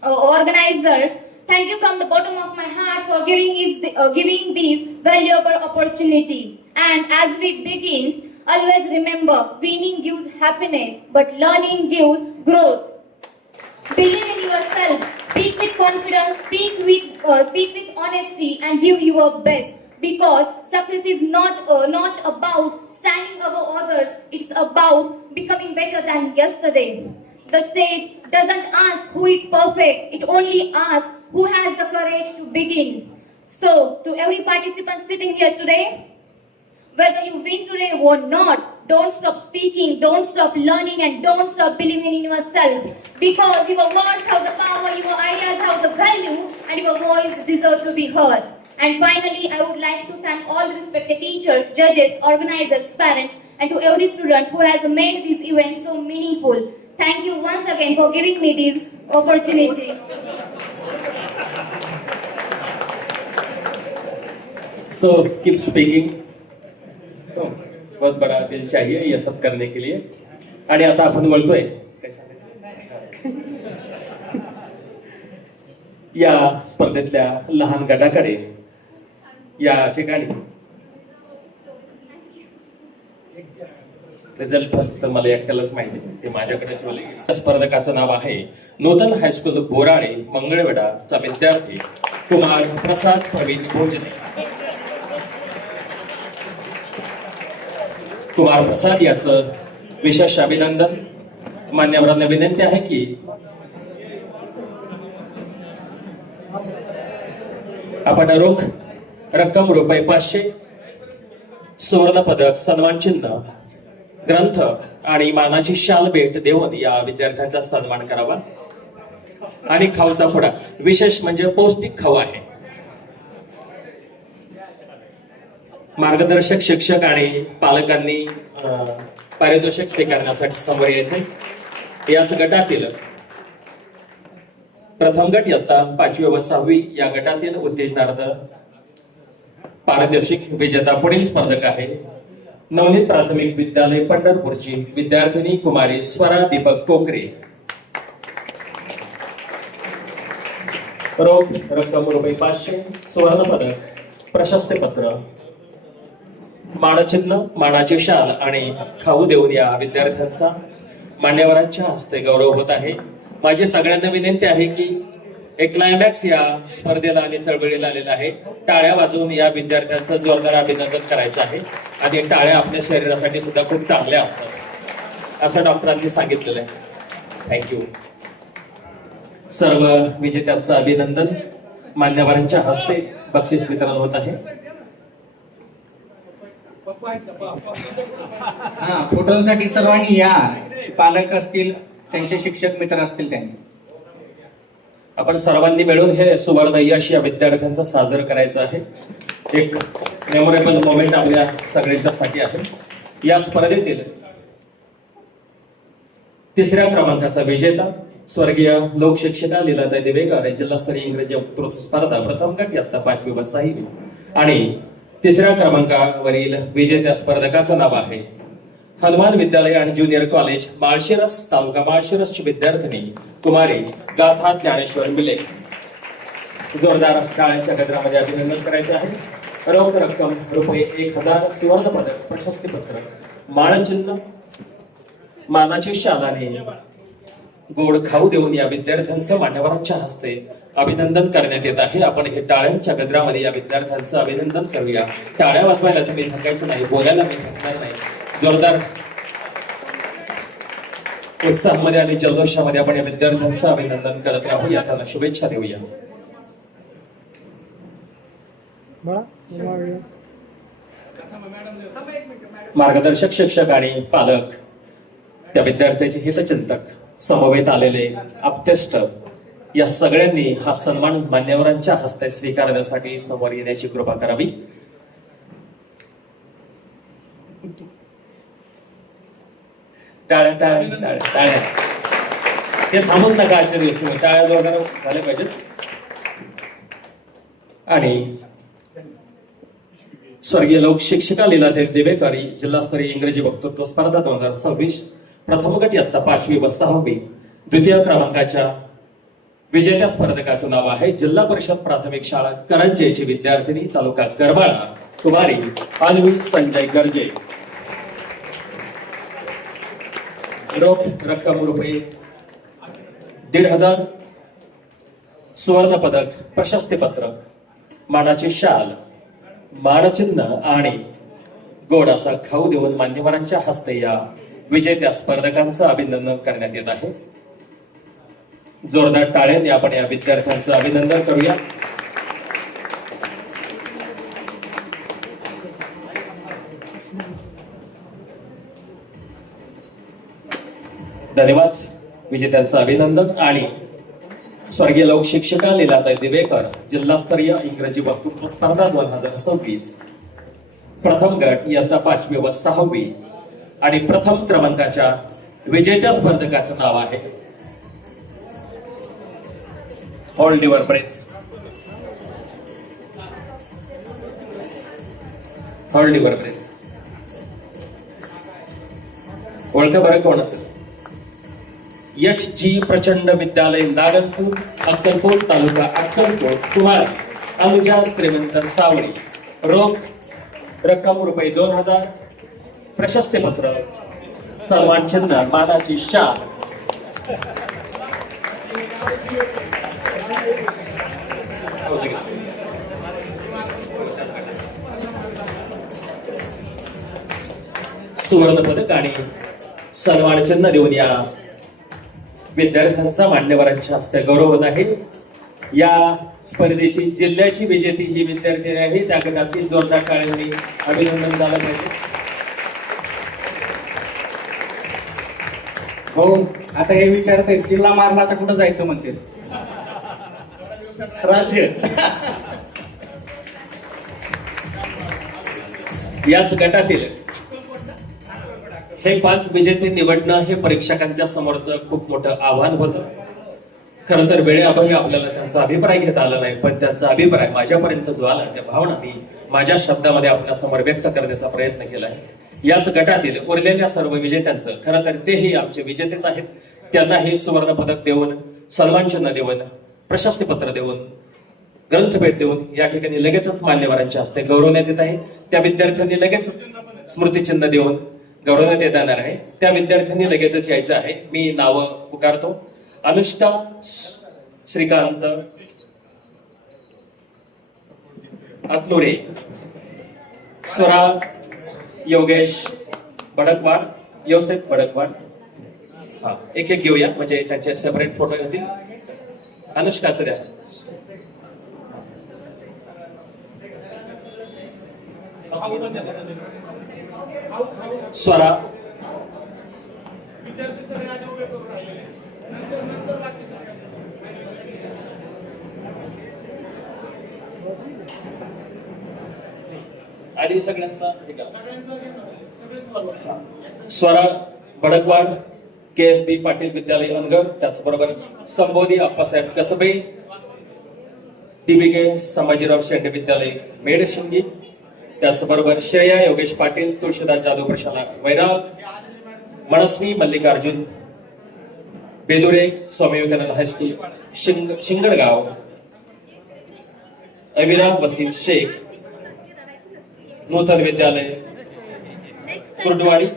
organizers, thank you from the bottom of my heart for giving this valuable opportunity. And as we begin, always remember, winning gives happiness, but learning gives growth. Believe in yourself, speak with confidence, speak with honesty, and give your best. Because success is not about standing above others, it's about becoming better than yesterday. The stage doesn't ask who is perfect, it only asks who has the courage to begin. So, to every participant sitting here today, whether you win today or not, don't stop speaking, don't stop learning, and don't stop believing in yourself. Because your words have the power, your ideas have the value, and your voice deserves to be heard. And finally, I would like to thank all the respected teachers, judges, organizers, parents, and to every student who has made this event so meaningful. Thank you once again for giving me this opportunity. So keep speaking. बहुत बड़ा दिल चाहिए ये सब करने के लिए. आणि आता आपण बोलतोय या स्पर्धेतल्या लहान गटाकडे. या ठिकाणी रिझल्ट फक्त मला एकट्यालाच माहिती, ते माझ्याकडे ठेवले. स्पर्धकाचं नाव आहे नूतन हायस्कूल बोराळे मंगळवेढाचा विद्यार्थी कुमार प्रसाद प्रवीण भोजने. कुमार प्रसाद याचं विशेष अभिनंदन. मान्यवरांना विनंती आहे की आपण रोख रक्कम ₹500, सुवर्ण पदक, सन्मान चिन्ह, ग्रंथ आणि मानाची शाल भेट देऊन या विद्यार्थ्यांचा सन्मान करावा. आणि खाऊचा पुडा, विशेष म्हणजे पौष्टिक खाऊ आहे. मार्गदर्शक, शिक्षक आणि पालकांनी पारितोषिक स्वीकारण्यासाठी समोर यायचे. याच गटातील प्रथम गट इयत्ता 5वी व 6वी या गटातील उत्तेजनार्थ पारितोषिक विजेता पुढील स्पर्धक आहे नवनीत प्राथमिक विद्यालय पंढरपूरची विद्यार्थिनी कुमारी स्वरा दीपक कोकरे. रोख रक्कम ₹500, सुवर्ण पदक, प्रशस्तीपत्र, मानचिन्ह, मानाची शाल आणि खाऊ देऊन या विद्यार्थ्यांचा मान्यवरांच्या हस्ते गौरव होत आहे. माझी सगळ्यांना विनंती आहे की एक क्लायमॅक्स या स्पर्धेला आणि चळवळीला आलेला आहे. टाळ्या वाजवून या विद्यार्थ्यांचं जोरदार अभिनंदन करायचं आहे. आणि टाळ्या आपल्या शरीरासाठी सुद्धा खूप चांगल्या असतात असं डॉक्टरांनी सांगितलेलं आहे. थँक्यू. सर्व विजेत्यांचं अभिनंदन. मान्यवरांच्या हस्ते बक्षीस वितरण होत आहे. फोटोसाठी सर्वांनी या. पालक असतील, त्यांचे शिक्षक मित्र असतील, त्यांनी आपण सर्वांनी मिळून हे सुवर्ण यश या विद्यार्थ्यांचं साजरं करायचं आहे. एक मेमोरेबल मोमेंट आपल्या सगळ्यांच्यासाठी आहे. या स्पर्धेतील 3ऱ्या क्रमांकाचा विजेता स्वर्गीय लोकशिक्षिका लीलाताई दिवेकर, जिल्हास्तरीय इंग्रजी वक्तृत्व स्पर्धा प्रथम गट इयत्ता 5वी व 6वी. आणि 3ऱ्या क्रमांकावरील विजेत्या स्पर्धकाचं नाव आहे हनुमान विद्यालय आणि ज्युनियर कॉलेज माळशिरस, तालुका माळशिरसची विद्यार्थिनी कुमारी गाथा ज्ञानेश्वर मिले. जोरदार टाळ्यांच्या गजरामध्ये अभिनंदन करायचे आहे. रोख रक्कम ₹1000, सुवर्ण पदक, प्रशस्तीपत्र, मानचिन्ह, मानाची शाल आणि गोड खाऊ देऊन या विद्यार्थ्यांचं मान्यवरांच्या हस्ते अभिनंदन करण्यात येत आहे. आपण हे टाळ्यांच्या गजरामध्ये या विद्यार्थ्यांचं अभिनंदन करूया. टाळ्या वाजवायला तुम्ही थकायचं नाही, बोलायला मी थकणार नाही. जोरदार उत्साहामध्ये आणि जल्लोषामध्ये आपण या विद्यार्थ्यांचं अभिनंदन करत राहूया. त्यांना शुभेच्छा देऊया. मार्गदर्शक, शिक्षक आणि पालक, त्या विद्यार्थ्याचे हितचिंतक, समवेत आलेले आप्तेष्ट, या सगळ्यांनी हा सन्मान मान्यवरांच्या हस्ते स्वीकारण्यासाठी समोर येण्याची कृपा करावी. टाळ्या टाळ्या टाळ्या टाळ्या. हे थांबूच नका आजच्या दिवस तुम्ही टाळ्या जोरदार झाल्या पाहिजेत. आणि स्वर्गीय लोकशिक्षिका लीलादेव दिवेकर जिल्हास्तरीय इंग्रजी वक्तृत्व स्पर्धा 2026 प्रथम गट इयत्ता 5वी व 6वी द्वितीय क्रमांकाच्या विजेत्या स्पर्धकाचं नाव आहे जिल्हा परिषद प्राथमिक शाळा करंजेची विद्यार्थिनी तालुका करमाळा कुमारी अन्वी संजय गर्जे. रोख रक्कम रुपये 1,500, सुवर्ण पदक, प्रशस्तीपत्र, मानाची शाल, मानचिन्ह आणि गोड असा खाऊ देऊन मान्यवरांच्या हस्ते या विजेत्या स्पर्धकांचं अभिनंदन करण्यात येत आहे. जोरदार टाळ्यांनी आपण या विद्यार्थ्यांचं अभिनंदन करूया. धन्यवाद. विजेत्यांचं अभिनंदन. आणि स्वर्गीय लोकशिक्षिका लीलाताई दिवेकर जिल्हास्तरीय इंग्रजी वक्तृत्व स्पर्धा 2026 प्रथम गट इयत्ता 5वी व 6वी आणि प्रथम क्रमांकाच्या विजेत्या स्पर्धकाचं नाव आहे hold your breath. Hold your breath. ओळखा बरं कोण असेल? HG प्रचंड विद्यालय नागरसूर अक्कलकोट तालुका अक्कलकोट कुमारी अनुजा श्रीमंत सावळी. रोख रक्कम रुपये 2,000, प्रशस्तीपत्र, सन्मान चिन्ह, मानाची शाल. सुवर्ण पदक आणि सन्मान चिन्ह देऊन या विद्यार्थ्यांचा मान्यवरांच्या हस्ते गौरव होत आहे. या स्पर्धेची जिल्ह्याची विजेती ही विद्यार्थी आहे. त्या गटाची जोरदार टाळ्यांनी अभिनंदन झालं पाहिजे. हो, आता हे विचारत आहेत जिल्हा मारला आता कुठं जायचं म्हणते राज्य. याच गटातील हे 5 विजेते निवडणं हे परीक्षकांच्या समोरचं खूप मोठं आव्हान होतं. खरं तर वेळेअभावी आपल्याला त्यांचा अभिप्राय घेता आला नाही, पण त्यांचा अभिप्राय माझ्यापर्यंत जो आला त्या भावना मी माझ्या शब्दामध्ये आपल्या समोर व्यक्त करण्याचा प्रयत्न केला आहे. याच गटातील उरलेल्या सर्व विजेत्यांचं खरं तर तेही आमचे विजेतेच आहेत. त्यांना हे सुवर्ण पदक देऊन, सन्मान चिन्ह देऊन, प्रशस्तीपत्र देऊन, ग्रंथभेट देऊन या ठिकाणी लगेचच मान्यवरांच्या हस्ते गौरवण्यात येत आहे. त्या विद्यार्थ्यांनी लगेचच स्मृतिचिन्ह देऊन गौरवण्यात येणार आहे. त्या विद्यार्थ्यांनी लगेचच यायचं आहे. मी नाव पुकारतो. अनुष्का श्रीकांत अतनुरे, स्वरा योगेश भडकवाड, योसेफ भडकवाड. हा, एक एक घेऊया म्हणजे त्यांचे सेपरेट फोटो येतील. अनुष्काचं द्या. स्वरा आधी सगळ्यांचा स्वरा भडकवाड KSB पाटील विद्यालय अनगर, त्याचबरोबर संबोधी अप्पासाहेब कसबे DBK संभाजीराव शेंडे विद्यालय मेडशिंगी, त्याचबरोबर श्रेया योगेश पाटील तुळशीदास जाधव प्रशाला वैराग, मनस्वी मल्लिकार्जुन बेदुरे स्वामी विवेकानंद हायस्कूल शिंगडगाव, अविरा वसीम शेख नूतन विद्यालय कुर्डवाडी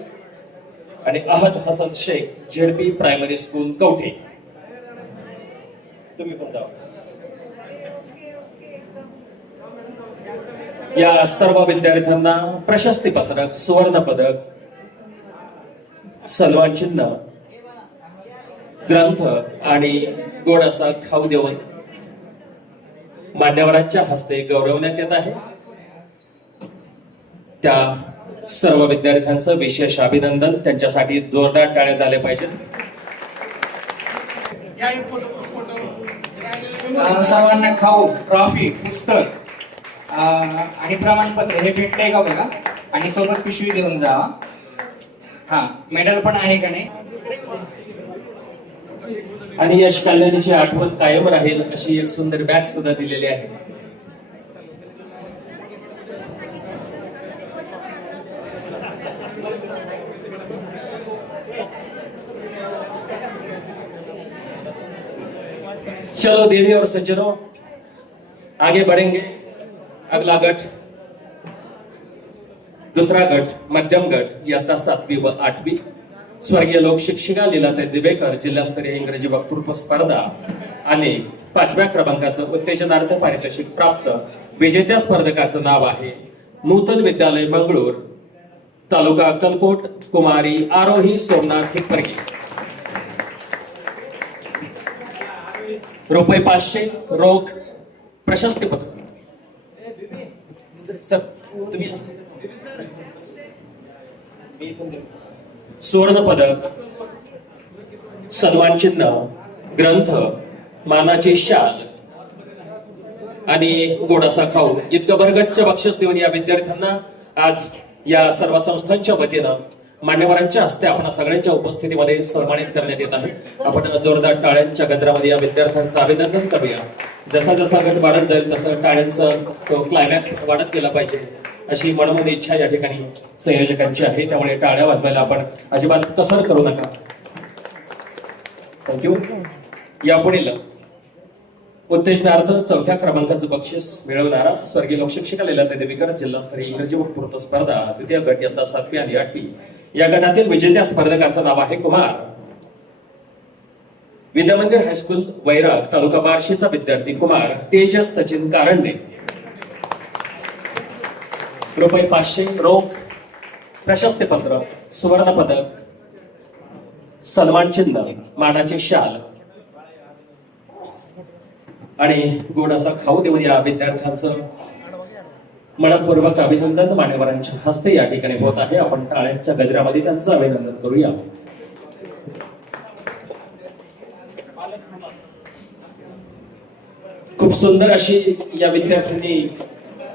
आणि Ahad Hasan Shaikh ZP primary school Kavathe. तुम्ही पण जावा. या सर्व विद्यार्थ्यांना प्रशस्ती पत्रक, सुवर्ण पदक, सन्मान चिन्ह, ग्रंथ आणि गोड असा खाऊ देऊन मान्यवरांच्या हस्ते गौरवण्यात येत आहे. त्या सर्व विद्यार्थ्यांचं विशेष अभिनंदन. त्यांच्यासाठी जोरदार टाळ्या झाल्या पाहिजेत. सर्वांना खाऊ, ट्रॉफी, पुस्तक आणि प्रमाणपत्र हे भेटलंय का बघा, आणि सोबत पिशवी घेऊन जावा. हा, मेडल पण आहे का नाही? आणि यश कल्याणीची आठवण कायम राहील अशी एक सुंदर बॅग सुद्धा दिलेली आहे. चलो देवी और सज्जनों, आगे बढ़ेंगे. अगला गट, दूसरा गट, मध्यम गट, इयत्ता 7वी व 8वी. स्वर्गीय लोकशिक्षिका लीलाताई दिवेकर जिल्हास्तरीय इंग्रजी वक्तृत्व स्पर्धा आणि 5व्या क्रमांकाचं उत्तेजनार्थ पारितोषिक प्राप्त विजेत्या स्पर्धकाचं नाव आहे नूतन विद्यालय मंगळूर, तालुका अक्कलकोट, कुमारी आरोही सोमनाथ हिप्परगे. रुपये 500 रोख प्रशस्तीपत्र. सर तुम्ही सुवर्ण पदक, सन्मान चिन्ह, ग्रंथ, मानाची शाल आणि गोडासा खाऊ इतकं भरगच्च बक्षीस देऊन या विद्यार्थ्यांना आज या सर्व संस्थांच्या वतीनं मान्यवरांच्या हस्ते आपण सगळ्यांच्या उपस्थितीमध्ये सन्मानित करण्यात येत आहे. आपण जोरदार टाळ्यांच्या गजरामध्ये या विद्यार्थ्यांचं अभिनंदन करूया. जसा जसा गट वाढत जाईल तसं टाळ्यांचं तो क्लायमॅक्स वाढत गेला पाहिजे अशी मनोमन इच्छा या ठिकाणी संयोजकांची आहे. त्यामुळे टाळ्या वाजवायला आपण अजिबात कसर करू नका. थँक्यू. यापुढील उत्तेजनार्थ 4थ्या क्रमांकाचं बक्षीस मिळवणारा स्वर्गीय लोकशिक्षिका लीलाताई दिवेकर जिल्हास्तरीय इंग्रजी वक्तृत्व स्पर्धा द्वितीय गट इयत्ता 7वी आणि 8वी या गटातील विजेत्या स्पर्धकाचं नाव आहे कुमार. विद्यामंदिर हायस्कूल वैराग तालुका बार्शीचा विद्यार्थी कुमार तेजस सचिन कारंडे. रुपये 500 रोख प्रशस्तीपत्र, सुवर्ण पदक, सन्मान चिन्ह, मानाची शाल आणि गोड असा खाऊ देऊन या विद्यार्थ्यांचं मनपूर्वक अभिनंदन मान्यवरांच्या हस्ते या ठिकाणी होत आहे. आपण टाळ्यांच्या गजरामध्ये त्यांचं अभिनंदन करूया. खूप सुंदर अशी या विद्यार्थ्यांनी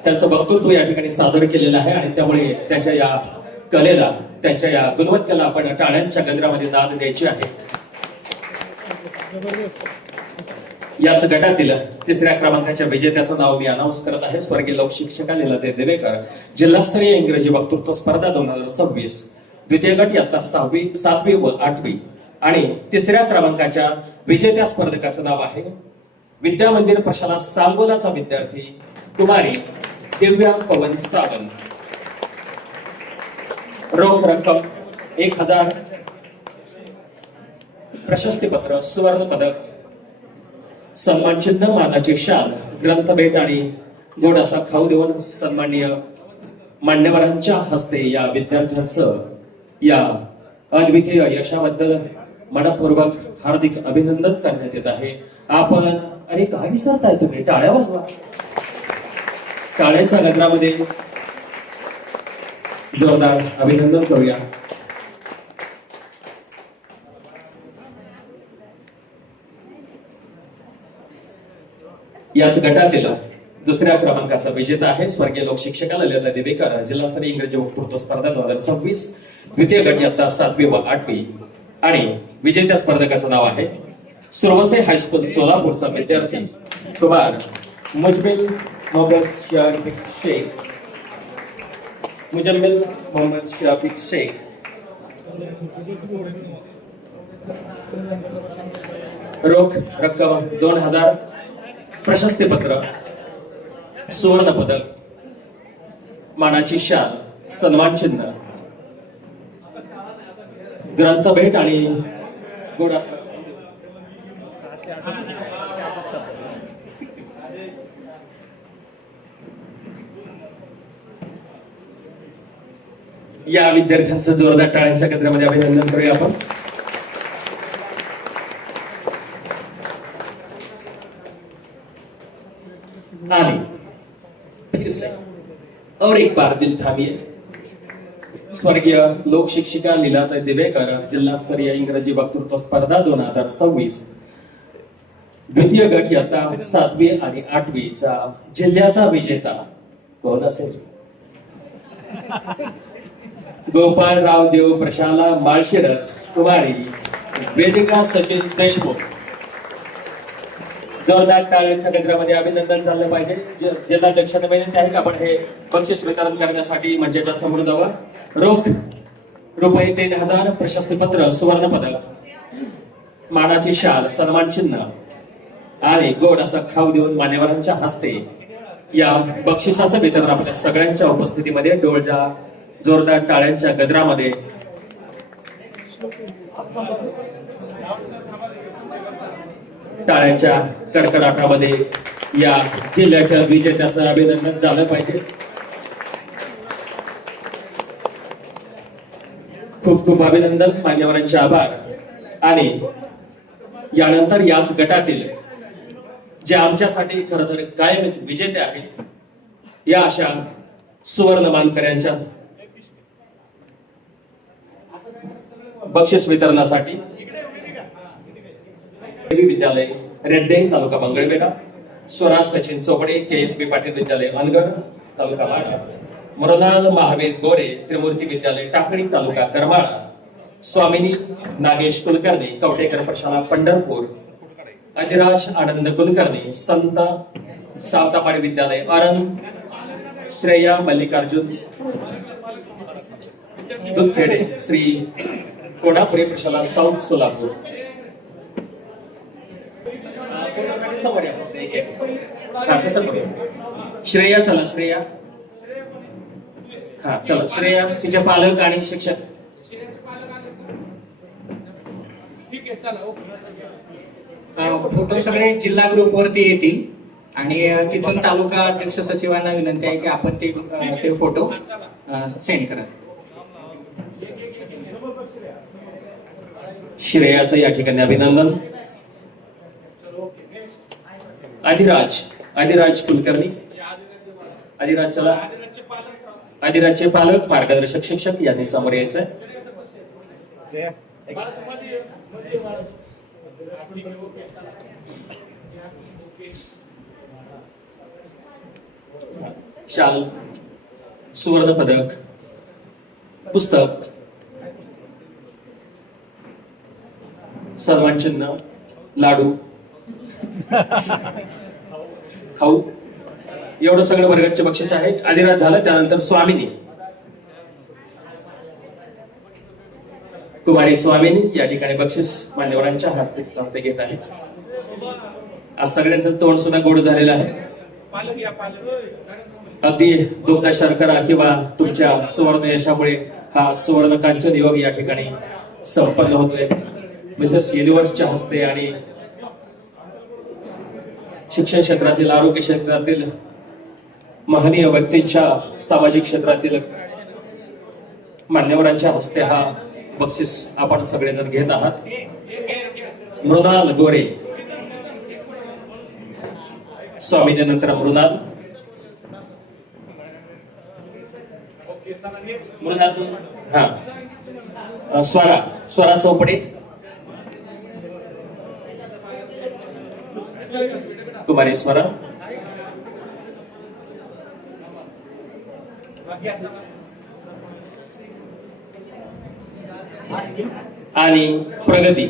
त्यांचं वक्तृत्व या ठिकाणी सादर केलेलं आहे आणि त्यामुळे त्यांच्या या कलेला, त्यांच्या या गुणवत्तेला आपण टाळ्यांच्या गजरामध्ये दाद द्यायची आहे. याच गटातील 3ऱ्या क्रमांकाच्या विजेत्याचं नाव मी अनाऊन्स करत आहे. स्वर्गीय लोकशिक्षिका लीलाताई दिवेकर जिल्हास्तरीय इंग्रजी वक्तृत्व स्पर्धा 2026 द्वितीय गट इयत्ता 7वी व 8वी आणि 3ऱ्या क्रमांकाच्या विजेत्या स्पर्धकाचं नाव आहे विद्यामंदिर प्रशाला सालवलाचा विद्यार्थी कुमारी दिव्या पवन सावंत. रोख रक्कम 1000, प्रशस्तीपत्र, सुवर्ण पदक, सन्मान चिन्ह, मानाची शाल, ग्रंथ भेट आणि गोड असा खाऊ देऊन सन्माननीय मान्यवरांच्या हस्ते या विद्यार्थ्यांचं या अद्वितीय यशाबद्दल मनपूर्वक हार्दिक अभिनंदन करण्यात येत आहे. आपण अरे काय विसरताय तुम्ही, टाळ्या वाजवा. टाळ्यांच्या गजरामध्ये जोरदार अभिनंदन करूया. याच गटातील 2ऱ्या क्रमांकाचा विजेता आहे स्वर्गीय लोकशिक्षिका लीलाताई दिवेकर जिल्हास्तरीय इंग्रजी वक्तृत्व स्पर्धा 2026 द्वितीय गट इयत्ता 7वी व 8वी आणि विजेत्या स्पर्धकाचं नाव आहे सुरवसे हायस्कूल सोलापूरचा विद्यार्थी कुमार मुजमिल मोहम्मद शफीक शेख. मुजम्मिल मोहम्मद शफीक शेख. रोख रक्कम 2000, प्रशस्तीपत्र, सुवर्ण पदक, मानाची शाल, सन्मान चिन्ह, ग्रंथ भेट आणि गोडासा. या विद्यार्थ्यांचं जोरदार टाळ्यांच्या गजरामध्ये अभिनंदन करूया आपण. आणि फिर से और एक बार दिल थामिए. स्वर्गीय लोक शिक्षिका लीलाताई दिवेकर जिल्हास्तरीय इंग्रजी वक्तृत्व स्पर्धा 2026 द्वितीय गट इयत्ता 7वी आणि 8वीचा जिल्ह्याचा विजेता कोण असेल? गोपाळराव देव प्रशाला माळशिरस कुमारी वेदिका सचिन देशमुख. जोरदार टाळ्यांच्या गजरामध्ये अभिनंदन झालं पाहिजे. जिल्हाध्यक्षांना विनंती आहे की आपण हे बक्षीस वितरण करण्यासाठी मंचाच्या समोर जावं. रोख रुपये 3000, प्रशस्तीपत्र, सुवर्ण पदक, मानाची शाल, सन्मान चिन्ह आणि गोड असा खाऊ देऊन मान्यवरांच्या हस्ते या बक्षिसाचं वितरण आपल्या सगळ्यांच्या उपस्थितीमध्ये डोळच्या जोरदार टाळ्यांच्या गजरामध्ये टाळ्यांच्या कडकडाटामध्ये या जिल्ह्याच्या विजेत्याचं अभिनंदन झालं पाहिजे. खूप खूप अभिनंदन, मान्यवरांचे आभार. आणि यानंतर याच गटातील जे आमच्यासाठी खरं तर कायमच विजेते आहेत, या अशा सुवर्ण मानकऱ्यांच्या बक्षीस वितरणासाठी विद्यालय रेड्डे तालुका मंगळवेढा, स्वरा सचिन चोपडे KSB पाटील विद्यालय अनगर तालुका माढा, मृणाल महावीर गोरे त्रिमूर्ती विद्यालय टाकळी तालुका करमाळा, स्वामिनी नागेश कुलकर्णी कवठेकर प्रशाला पंढरपूर, अधिराज आनंद कुलकर्णी संत सावतापाडी विद्यालय आरण, श्रेया मल्लिकार्जुन दुधखेडे श्री कोणापुरे प्रशाला साऊथ सोलापूर. समोर या फक्त एक एक. हा, तसं करूया. श्रेया, चला श्रेया. हा चला श्रेया, तिचे पालक आणि शिक्षक. फोटो सगळे जिल्हा ग्रुप वरती येतील आणि तिथून तालुका अध्यक्ष सचिवांना विनंती आहे की आपण ते फोटो सेंड करा. श्रेयाचं या ठिकाणी अभिनंदन. अधिराज कुलकर्णी. अधिराज चला. अधिराजचे पालक मार्गदर्शक शिक्षक यांनी समोर यायचंय. शाल, सुवर्ण पदक, पुस्तक, सन्मान चिन्ह, लाडू, खाऊ, एवढं सगळं वर्गाचे बक्षीस आहे. अधिराज झालं. त्यानंतर स्वामिनी कुमारी स्वामिनी या ठिकाणी बक्षीस मान्यवरांच्या हस्ते घेत आहे. आज सगळ्यांचं तोंड सुद्धा गोड झालेलं आहे. अगदी दुग्ध शर्करा किंवा तुमच्या सुवर्ण यशामुळे हा सुवर्ण कांचन योग या ठिकाणी संपन्न होतोय. मिसेस युनिव्हर्सच्या हस्ते आणि शिक्षण क्षेत्रातील, आरोग्य क्षेत्रातील महनीय व्यक्तींच्या, सामाजिक क्षेत्रातील मान्यवरांच्या हस्ते हा बक्षीस आपण सगळेजण घेत आहात. मृणाल गोरे स्वामीनंतर मृणाल हा स्वरा चौपडे कुमारी स्वरा आणि प्रगती.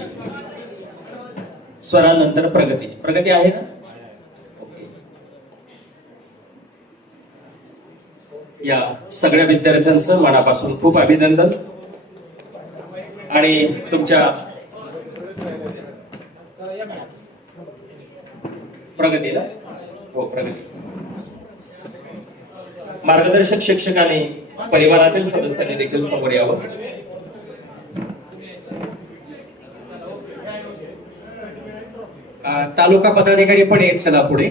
स्वरानंतर प्रगती आहे ना. या सगळ्या विद्यार्थ्यांचं मनापासून खूप अभिनंदन. आणि तुमच्या प्रगतीला प्रगती मार्गदर्शक शिक्षक आणि परिवारातील सदस्यांनी देखील समोर यावं. तालुका पदाधिकारी पण येत चला पुढे.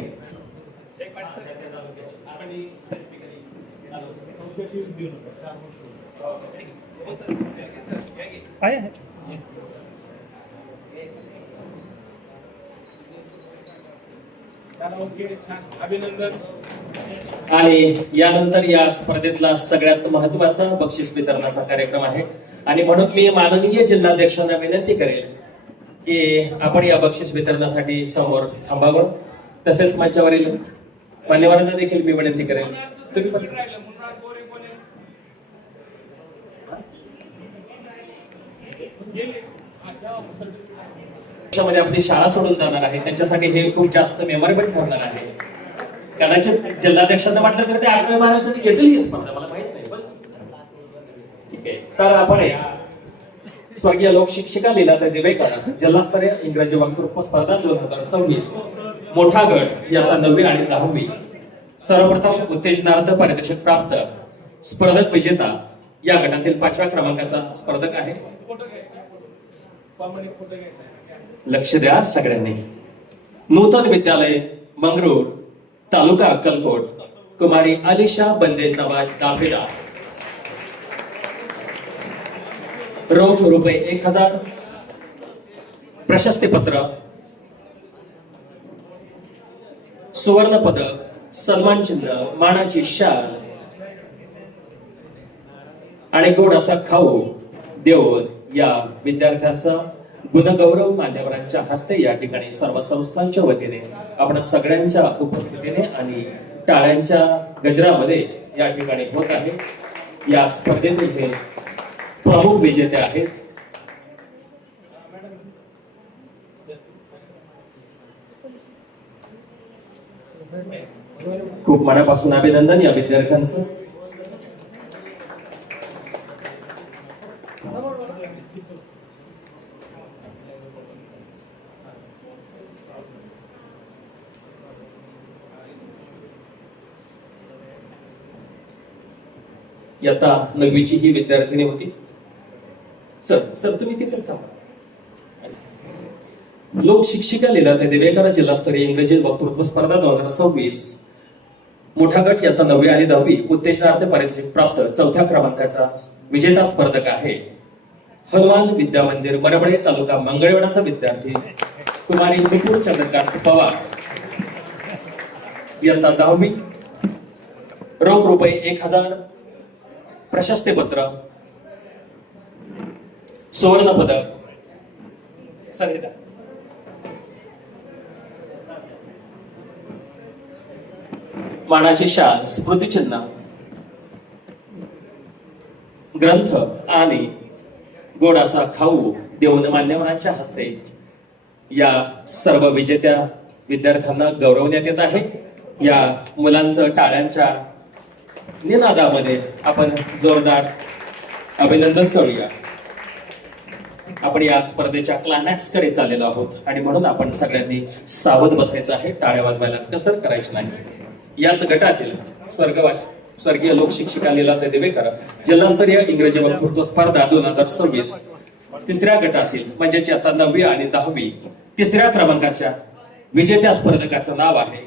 आणि यानंतर या स्पर्धेतला सगळ्यात महत्वाचा बक्षीस वितरणाचा कार्यक्रम आहे. आणि म्हणून मी माननीय जिल्हाध्यक्षांना विनंती करेल की आपण या बक्षीस वितरणासाठी समोर थांबावं. तसेच मंचावरील मान्यवरांना देखील मी विनंती करेन तुम्ही पण मध्ये आपली शाळा सोडून जाणार आहे, त्यांच्यासाठी हे खूप जास्त मेमोरेबल ठरणार आहे. कदाचित जिल्हाध्यक्षांना म्हटलं तर ते 11व्या महाराष्ट्राने घेतली ही स्पर्धा, मला माहित नाही, पण ठीक आहे. तर आपण या स्वर्गीय लोकशिक्षिका लीलाताई दिवेकर जिल्हास्तरीय इंग्रजी वक्तृत्व स्पर्धा 2026 मोठा गट इयत्ता 9वी आणि 10वी सर्वप्रथम उत्तेजनार्थ पारितोषिक प्राप्त स्पर्धक विजेता या गटातील 5व्या क्रमांकाचा स्पर्धक आहे. लक्ष द्या सगळ्यांनी. नूतन विद्यालय मंगरूळ तालुका अक्कलकोट कुमारी आलिशा बंदे नवाज दाफेदार. रोख रुपये 1000, प्रशस्तीपत्र, सुवर्ण पदक, सन्मान चिन्ह, मानाची शाल आणि गोड असा खाऊ देऊन या विद्यार्थ्यांचा गुणगौरव मान्यवरांच्या हस्ते या ठिकाणी सर्व संस्थांच्या वतीने आपण सगळ्यांच्या उपस्थितीने आणि टाळ्यांच्या गजरामध्ये या ठिकाणी होत आहे. या स्पर्धेतील हे प्रमुख विजेते आहेत. खूप मनापासून अभिनंदन या विद्यार्थ्यांचं. इयत्ता 9वीची ही विद्यार्थिनी होती. सर तुम्ही तिथेच थांबा. लोक शिक्षिका लीलाताई दिवेकर जिल्हास्तरीय इंग्रजी वक्तृत्व स्पर्धा 2026 मोठा गट इयत्ता 9वी आणि 10वी उत्तेजनार्थ पारितोषिक प्राप्त 4थ्या क्रमांकाचा विजेता स्पर्धक आहे. हनुमान विद्या मंदिर मरबळे तालुका मंगळवेढाचा विद्यार्थी कुमारी निपुण चंद्रकांत पवार. इयत्ता 10वी. रोख रुपये 1000, प्रशस्तीपत्र, सुवर्ण पदक, संहिता, मानाची शाल, स्मृतिचिन्ह, ग्रंथ आणि गोड असा खाऊ देऊन मान्यवरांच्या हस्ते या सर्व विजेत्या विद्यार्थ्यांना गौरवण्यात येत आहे. या मुलांचं टाळ्यांच्या निनादामध्ये आपण जोरदार अभिनंदन करूया. आपण या स्पर्धेच्या क्लायमॅक्स कडे चाललेलो आहोत आणि म्हणून आपण सगळ्यांनी सावध बसायचं आहे. टाळ्या वाजवायला कसर करायची नाही. याच गटातील स्वर्गीय लोकशिक्षिका लीलाताई दिवेकर जिल्हास्तरीय इंग्रजी वक्तृत्व स्पर्धा 2026 तिसऱ्या गटातील म्हणजेच आता 9वी आणि 10वी तिसऱ्या क्रमांकाच्या विजेत्या स्पर्धकाचं नाव आहे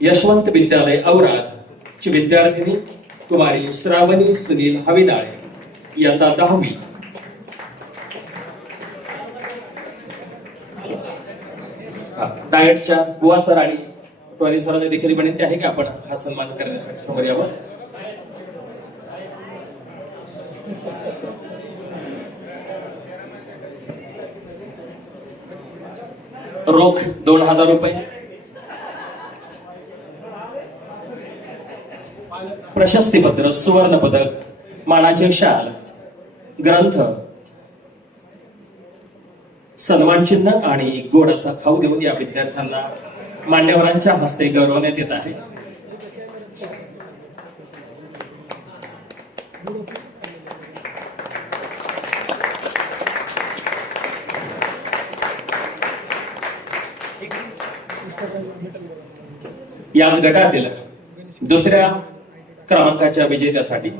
यशवंत विद्यालय औराद ची विद्यार्थिनी कुमारी श्रावणी सुनील हविदाळे. इयत्ता 10वी. डायटच्या बुवा सर आणि टोनी सरांना देखील विनंती आहे की आपण हा सन्मान करण्यासाठी समोर यावं. रोख 2000 रुपये, प्रशस्तीपत्र, सुवर्ण पदक, मानाचे शाल, ग्रंथ, सन्मान चिन्ह आणि गोड असा खाऊ देऊन या विद्यार्थ्यांना मान्यवरांच्या हस्ते गौरवण्यात येत आहे. याच गटातील दुसऱ्या क्रमांकाच्या विजेत्यासाठी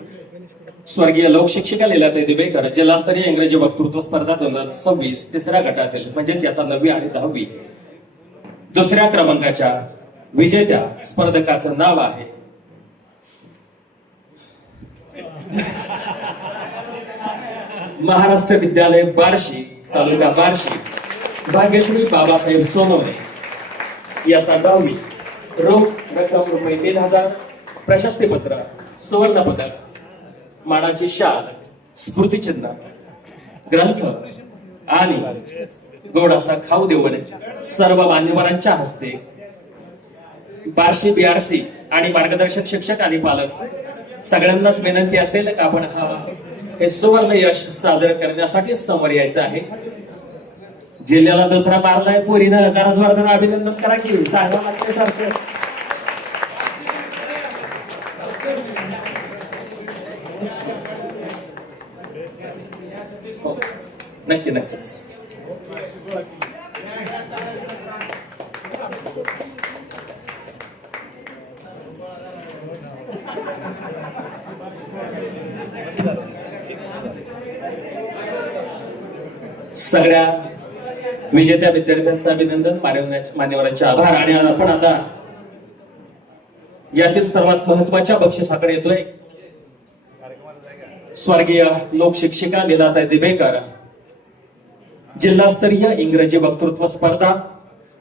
स्वर्गीय लोकशिक्षिका लीलाताई दिवेकर जिल्हास्तरीय इंग्रजी वक्तृत्व स्पर्धा 2026 तिसऱ्या गटातील म्हणजेच आता 9वी आणि 10वी दुसऱ्या क्रमांकाच्या विजेत्या स्पर्धकाचं नाव आहे महाराष्ट्र विद्यालय बार्शी तालुका बार्शी भाग्यश्री बाबासाहेब सोनवणे. इयत्ता 10वी. रोख रक्कम रुपये 3000, प्रशस्तीपत्र, सुवर्ण पदक, मानाची शाल, स्मृतिचिन्ह, ग्रंथ आणि गोड असा खाऊ देऊन सर्व मान्यवरांच्या हस्ते बार्शी BRC आणि मार्गदर्शक शिक्षक आणि पालक सगळ्यांनाच विनंती असेल की आपण हे सुवर्ण यश साजर करण्यासाठी समोर यायचं आहे. जिल्ह्याला दुसरा मारलाय पुरीनं, जरा जोरदार अभिनंदन करा की सांगा लागते सारखं. हो, नक्की नक्कीच. सगळ्या विजेत्या विद्यार्थ्यांचं अभिनंदन, मान्यवरांचे आभार. आणि आपण आता यातील सर्वात महत्वाच्या बक्षिसाकडे येतोय. स्वर्गीय लोकशिक्षिका लीलाताई दिबेकर जिल्हास्तरीय इंग्रजी वक्तृत्व स्पर्धा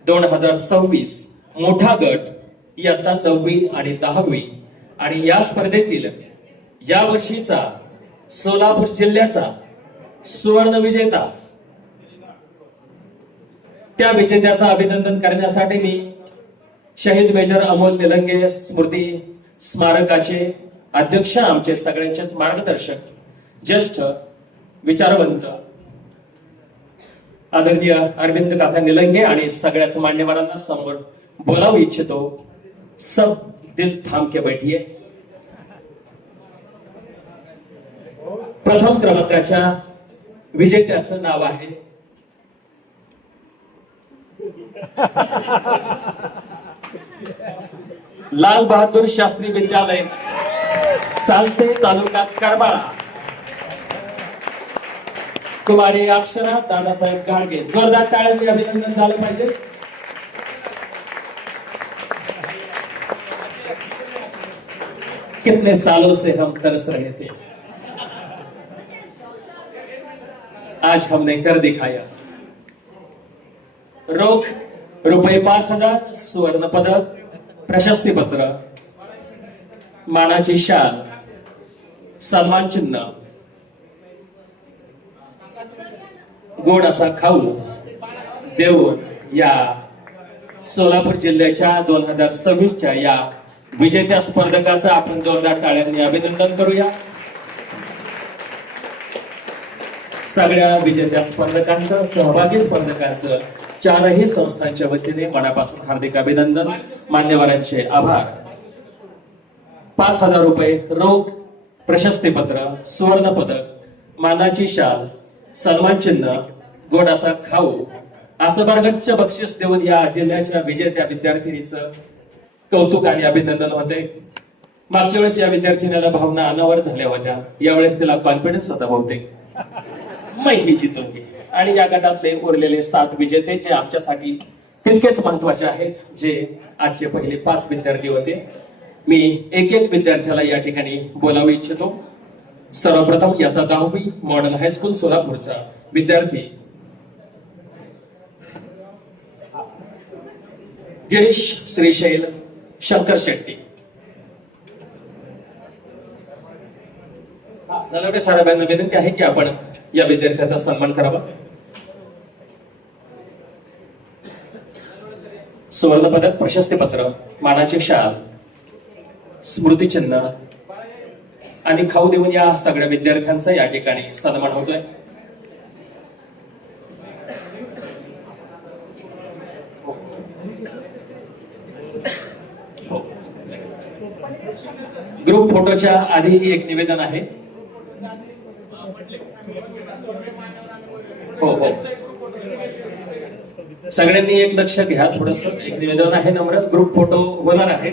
2026 मोठा गट इयत्ता 9वी आणि 10वी. आणि या स्पर्धेतील या वर्षीचा सोलापूर जिल्ह्याचा सुवर्ण विजेता, त्या विजेत्याचं अभिनंदन करण्यासाठी मी शहीद मेजर अमोल निलंगे स्मृती स्मारकाचे अध्यक्ष, आमचे सगळ्यांचेच मार्गदर्शक, ज्येष्ठ विचारवंत आदरणीय अरविंद काका निलंगे आणि सगळ्याच मान्यवरांना समोर बोलावू इच्छितो. सब दिल थांब के बैठिए. प्रथम क्रमांकाच्या विजेत्याचं नाव आहे लाल बहादूर शास्त्री विद्यालय, सालसे, तालुका करमाळा, कुमारी अक्षरा दादासाहेब गाडगे. जोरदार टाळ्यांनी अभिनंदन झालं पाहिजे. कितने सालों से हम तरस रहे थे, आज हमने कर दिखाया. रोख रुपये 5,000, सुवर्ण पदक, प्रशस्ती पत्र, मानाची शाल, सन्मान चिन्ह, गोड असा खाऊ देऊन या सोलापूर जिल्ह्याच्या 2026च्या या विजेत्या स्पर्धकाचं आपण जोरदार टाळ्यांनी अभिनंदन करूया. सगळ्या विजेत्या स्पर्धकांचं, सहभागी स्पर्धकांचं चारही संस्थांच्या वतीने मनापासून हार्दिक अभिनंदन, मान्यवरांचे आभार. 5,000 रुपये रोख, प्रशस्तीपत्र, सुवर्ण पदक, मानाची शाल, सन्मान चिन्ह, गोड असा खाऊ असं बरगच्च बक्षीस देऊन या जिल्ह्याच्या विजेत्या विद्यार्थिनीचं कौतुक आणि अभिनंदन होते. मागच्या वेळेस या विद्यार्थिनीला भावना अनावर झाल्या होत्या, यावेळेस तिला कॉन्फिडन्स होता बहुतेक मैं ही जितूंगी. आणि या गटातले उरलेले 7 विजेते जे आमच्यासाठी तितकेच महत्वाचे आहेत, जे आजचे पहिले 5 विद्यार्थी होते. मी एक विद्यार्थ्याला या ठिकाणी बोलावू इच्छितो. सर्वप्रथम इयत्ता 10वी मॉडेल हायस्कूल सोलापूरचा विद्यार्थी गिरीश श्रीशैल शंकर शेट्टी. नलवडे साहेबांना विनंती आहे की आपण या विद्यार्थ्याचा सन्मान करावा. सुवर्ण पदक, प्रशस्ती पत्र, मानाची शाल, स्मृतिचिन्ह आणि खाऊ देऊन या सगळ्या विद्यार्थ्यांचा या ठिकाणी सन्मान होतोय. ग्रुप फोटोच्या आधी एक निवेदन आहे. हो हो, सगळ्यांनी एक लक्ष घ्या, थोडस एक निवेदन आहे नम्र. ग्रुप फोटो होणार आहे,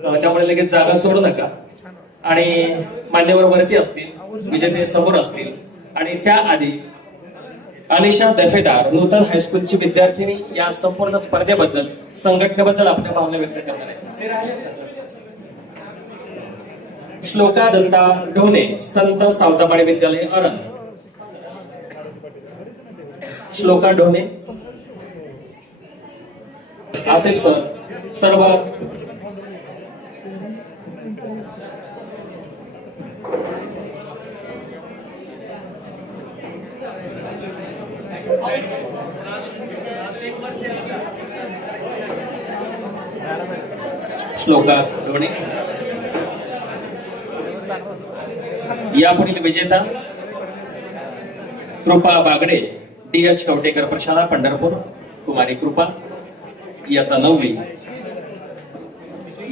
त्यामुळे लगेच जागा सोडू नका. आणि मान्यवर वरती असतील, विजेते समोर असतील. आणि त्याआधी अलिशा दफेदार नूतन हायस्कूलची विद्यार्थिनी या संपूर्ण स्पर्धेबद्दल, संघटनेबद्दल आपल्या भावना व्यक्त करणार आहे. ते राहिले का सर? श्लोका दत्ता ढोणे, संत सावतामाळी विद्यालय अरण. श्लोका ढोणे, आसिफ सर, सर्व श्लोका ढोणे. यापुढील विजेता कृपा बागडे, DH कवटेकर प्रशाला पंढरपूर. कुमारी कृपा इयत्ता 9वी.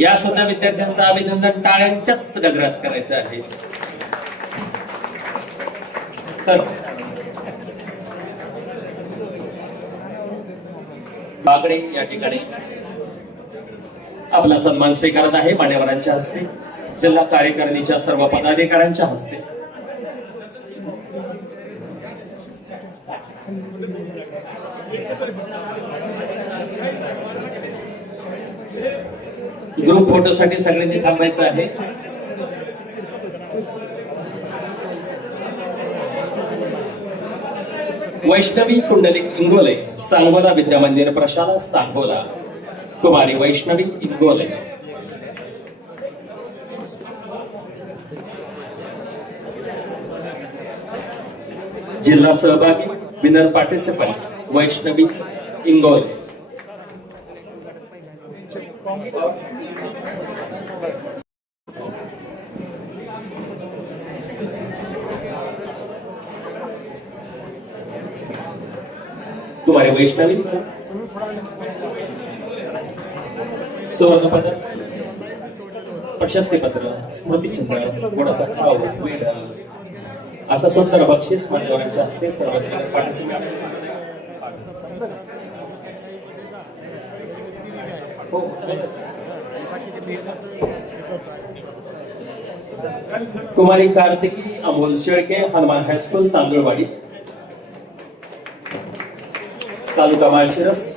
या सुद्धा विद्यार्थ्यांचं अभिनंदन टाळ्यांच्याच गजरात करायचं आहे. सर बागडे या ठिकाणी आपला सन्मान स्वीकारत आहे मान्यवरांच्या हस्ते, जिल्हा कार्यकारिणीच्या सर्व पदाधिकाऱ्यांच्या हस्ते. ग्रुप फोटोसाठी सगळ्यांनी थांबायचं आहे. वैष्णवी कुंडलिक इंगोले, सांगोला विद्या मंदिर प्रशाला सांगोला. कुमारी वैष्णवी इंगोले. जिल्हा सहभागी विनर पार्टिसिपंट वैष्णवी इंगोले. कुमारी वैष्णवी सुवर्णपदक, प्रशस्तीपत्र, स्मृतिचिन्ह, गुणाचा ठाव, मेडल असं सुंदर बक्षीस मान्यवरांच्या हस्ते सर्व पार्टिसिपंट. कुमारी कार्तिकी अमोल शेळके, हनुमान हायस्कूल तांदुळवाडी, तालुका माळशिरस.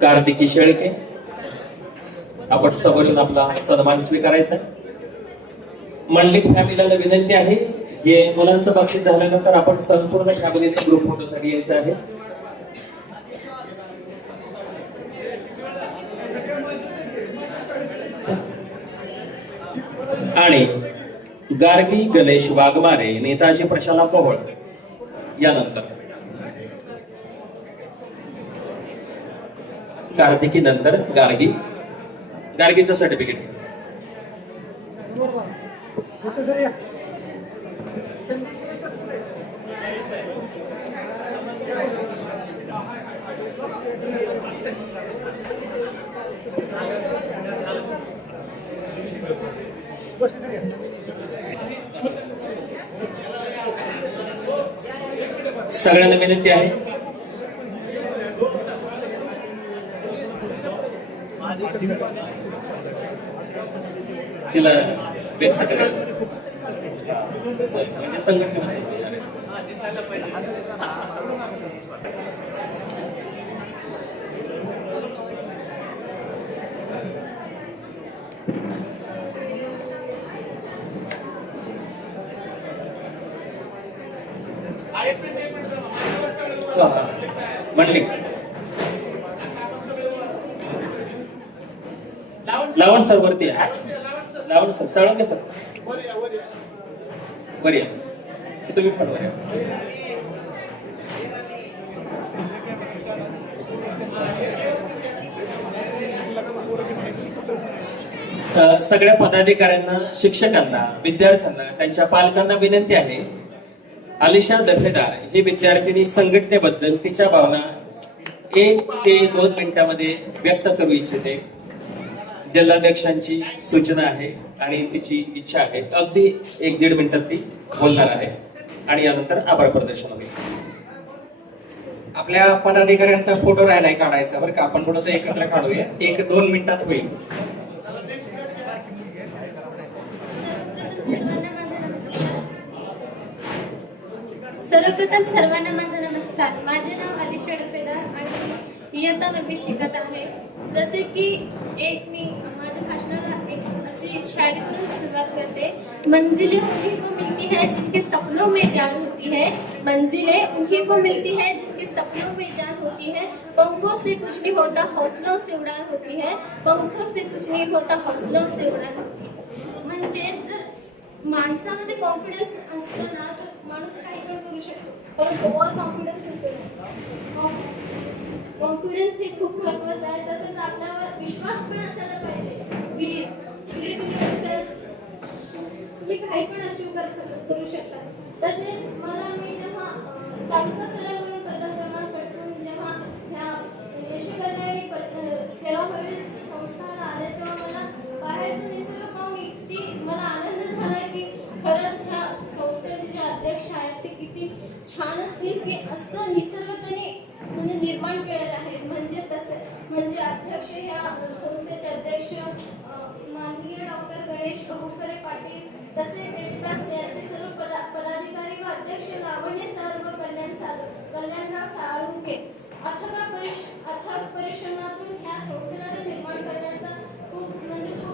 कार्तिकी शेळके आपण समोरून आपला सन्मान स्वीकारायचा. मंडलिक फॅमिलीला विनंती आहे, हे मुलांचं बक्षीस झाल्यानंतर आपण संपूर्ण फॅमिलीने ग्रुप फोटोसाठी यायचं आहे. आणि गार्गी गणेश वाघमारे, नेताजी प्रशाला मोहोळ. यानंतर कार्तिकी नंतर गार्गी, गार्गीचं सर्टिफिकेट. सगळ्यांना विनंती आहे, तिला व्यक्त करायचं म्हणजे संघटना. म्हणली लावण सर वरती आहे. लावण सर, साळुंके सर वर या. तुम्ही पण वर या. सगळ्या पदाधिकाऱ्यांना, शिक्षकांना, विद्यार्थ्यांना, त्यांच्या पालकांना विनंती आहे, अलिशा दफेदार ही विद्यार्थिनी संघटनेबद्दल तिच्या भावना 1 ते 2 मिनिटांमध्ये व्यक्त करू इच्छिते. जिल्हाध्यक्षांची सूचना आहे आणि तिची इच्छा आहे. अगदी 1-1.5 मिनिटात ती बोलणार आहे आणि यानंतर आभार प्रदर्शन होईल. आपल्या पदाधिकाऱ्यांचा फोटो राहिलाय काढायचा बरं का, आपण थोडस एकत्र काढूया. 1-2 मिनिटात होईल. सर्वप्रथम सर्वांना माझा नमस्कार. माझे नाव अलिशा दफेदार आणि इयत्ता 9वी शिकत आहे. जसे की माझ्या भाषणाला एक असे सी शायरी को शुरुआत करते। मंजिलें उन्हीं को मिलती है जिनके सपनों में जान होती है, मंजिलें उन्हीं को मिलती है जिनके सपनों में जान होती है। पंखों से कुछ नहीं होता, हौसलों से उड़ान होती है, पंखों से कुछ नहीं होता, हौसलों से उड़ान होती है। म्हणजे जर माणसामध्ये कॉन्फिडन्स असलं ना तर माणूस काही पण करू शकतो, परंतु ओव्हर कॉन्फिडन्स असेल, कॉन्फिडन्स हे खूप महत्त्वाचं आहे। तसंच आपल्यावर विश्वास पण असायला पाहिजे, बिलीव्ह इन युअरसेल्फ, तुम्ही काही पण अचीव करू शकता। तसेच मी जेव्हा तालुका स्तरावरून प्रथम क्रमांक पटकून जेव्हा ह्या यशकल्याणी सेवाभावी संस्थाला आले तेव्हा मला बाहेरचं निसर्ग पाहून इतकी मला आनंद झाला की खरंच ह्या संस्थेचे जे अध्यक्ष आहेत ते किती छान असतील की असं निसर्ग त्यांनी म्हणजे निर्माण केलेलं आहे। म्हणजे अध्यक्ष ह्या संस्थेचे अध्यक्ष माननीय डॉक्टर गणेश बहुकरे पाटील, तसे विकास याचे सर्व पदाधिकारी व अध्यक्ष लावण्य सर व कल्याणराव साळुंके अथक परिश्रमातून ह्या संस्थेला निर्माण करण्याचा खूप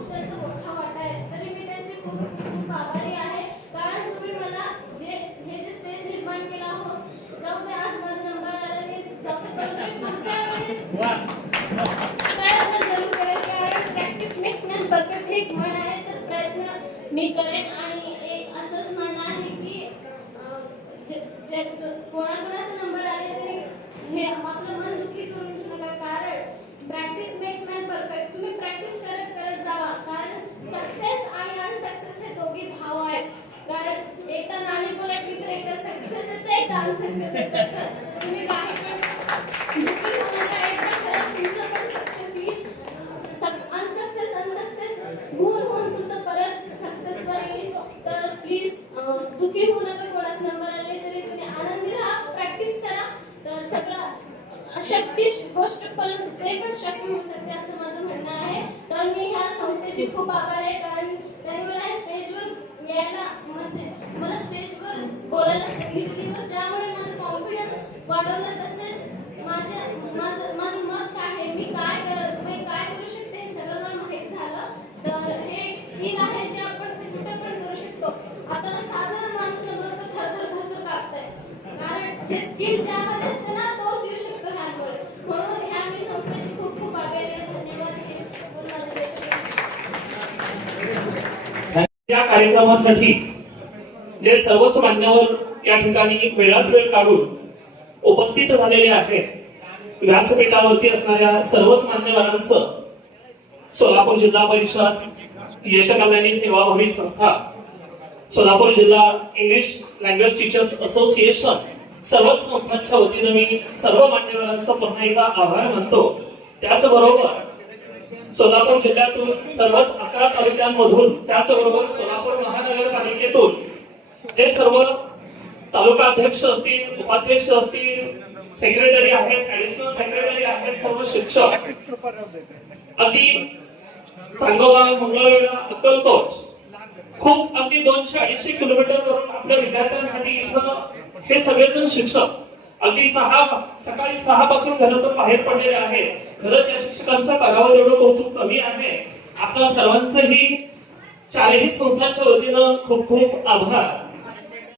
त्यांचा मोठा वाटा आहे। तरी मी त्यांचे खूप आभारी आहे, कारण तुम्ही मला हे जे स्टेज निर्माण केला हो, जाऊ दे आज माझा नंबर आला नाही, जाऊ दे परंतु पुढच्या वेळेस प्रयत्न जरूर करेन, कारण प्रॅक्टिस मेक्स मॅन परफेक्ट हे एक म्हण आहे, तर प्रयत्न मी करेन। आणि एक असंच म्हणणं आहे की कोणाकोणाचा नंबर आले तरी हे आपलं मन दुःखी करून घेऊ नका, कारण प्रॅक्टिस मेक्स मॅन परफेक्ट। तुम्ही प्रॅक्टिस करत जावा, कारण सक्सेस आणि अनसक्सेस हे दोघी भाव आहेत, कारण एकदा नाणी पलटली तर एकदा सक्सेस येतं, एकदा अनसक्सेस येतं, तर तुम्ही काही पण दुःखी होऊ नका, एकदा खरंच तुमचं पण सक्सेस येईल, अनसक्सेस गुण होऊन तुमचं परत सक्सेसवर येईल। तर प्लीज दुःखी होऊ नका, कोणाच नंबर आले तरी तुम्ही आनंदी राहा, प्रॅक्टिस करा, तर सगळं अशक्य गोष्ट पण ते पण शक्य होऊ शकते असं माझं म्हणणं आहे। तर मी ह्या संस्थेची खूप आभार आहे, कारण त्यांनी मला स्टेजवर यायला म्हणजे मला स्टेजवर बोलायला संधी दिली, ज्यामुळे माझं कॉन्फिडन्स वाढवलं। तसेच माझं मत काय आहे, मी काय करू शकते हे सर्वांना माहीत झालं। तर हे एक स्किल आहे जे आपण कुठे पण करू शकतो। आता साधारण माणूस समोर तर थरथर कापताय, कारण जे स्किल ज्यामध्ये असते ना तोच येऊ शकतो ह्यामुळे, म्हणून ह्या मी संस्थेची खूप आभारी आहे। धन्यवाद। या कार्यक्रमासाठी जे सर्वच मान्यवर या ठिकाणी वेळात वेळ काढून उपस्थित झालेले आहेत, व्यासपीठावरती असणाऱ्या सर्वच मान्यवरांचं सोलापूर जिल्हा परिषद यशकल्याणी सेवाभावी संस्था, सोलापूर जिल्हा इंग्लिश लँग्वेज टीचर्स असोसिएशन, सर्वच संस्थांच्या वतीनं मी सर्व मान्यवरांचं पुन्हा एकदा आभार मानतो। त्याचबरोबर सोलापूर जिल्ह्यातून सर्वच 11 तालुक्यांमधून, त्याचबरोबर सोलापूर महानगरपालिकेतून जे सर्व तालुका अध्यक्ष असतील, उपाध्यक्ष असतील, सेक्रेटरी आहेत, ऍडिशनल सेक्रेटरी आहेत, सर्व शिक्षक, अगदी सांगोला, मंगळवेढा, अक्कलकोट, खूप अगदी 200-250 किलोमीटर वरून आपल्या विद्यार्थ्यांसाठी इथं हे सगळेजण शिक्षक अगदी सकाळी 6 पासून घरातून बाहेर पडलेले आहेत। खरंच या शिक्षकांचं करावं तेवढं कौतुक कमी आहे। आपल्या सर्वांचंही चारही संस्थांच्या वतीनं खूप खूप आभार।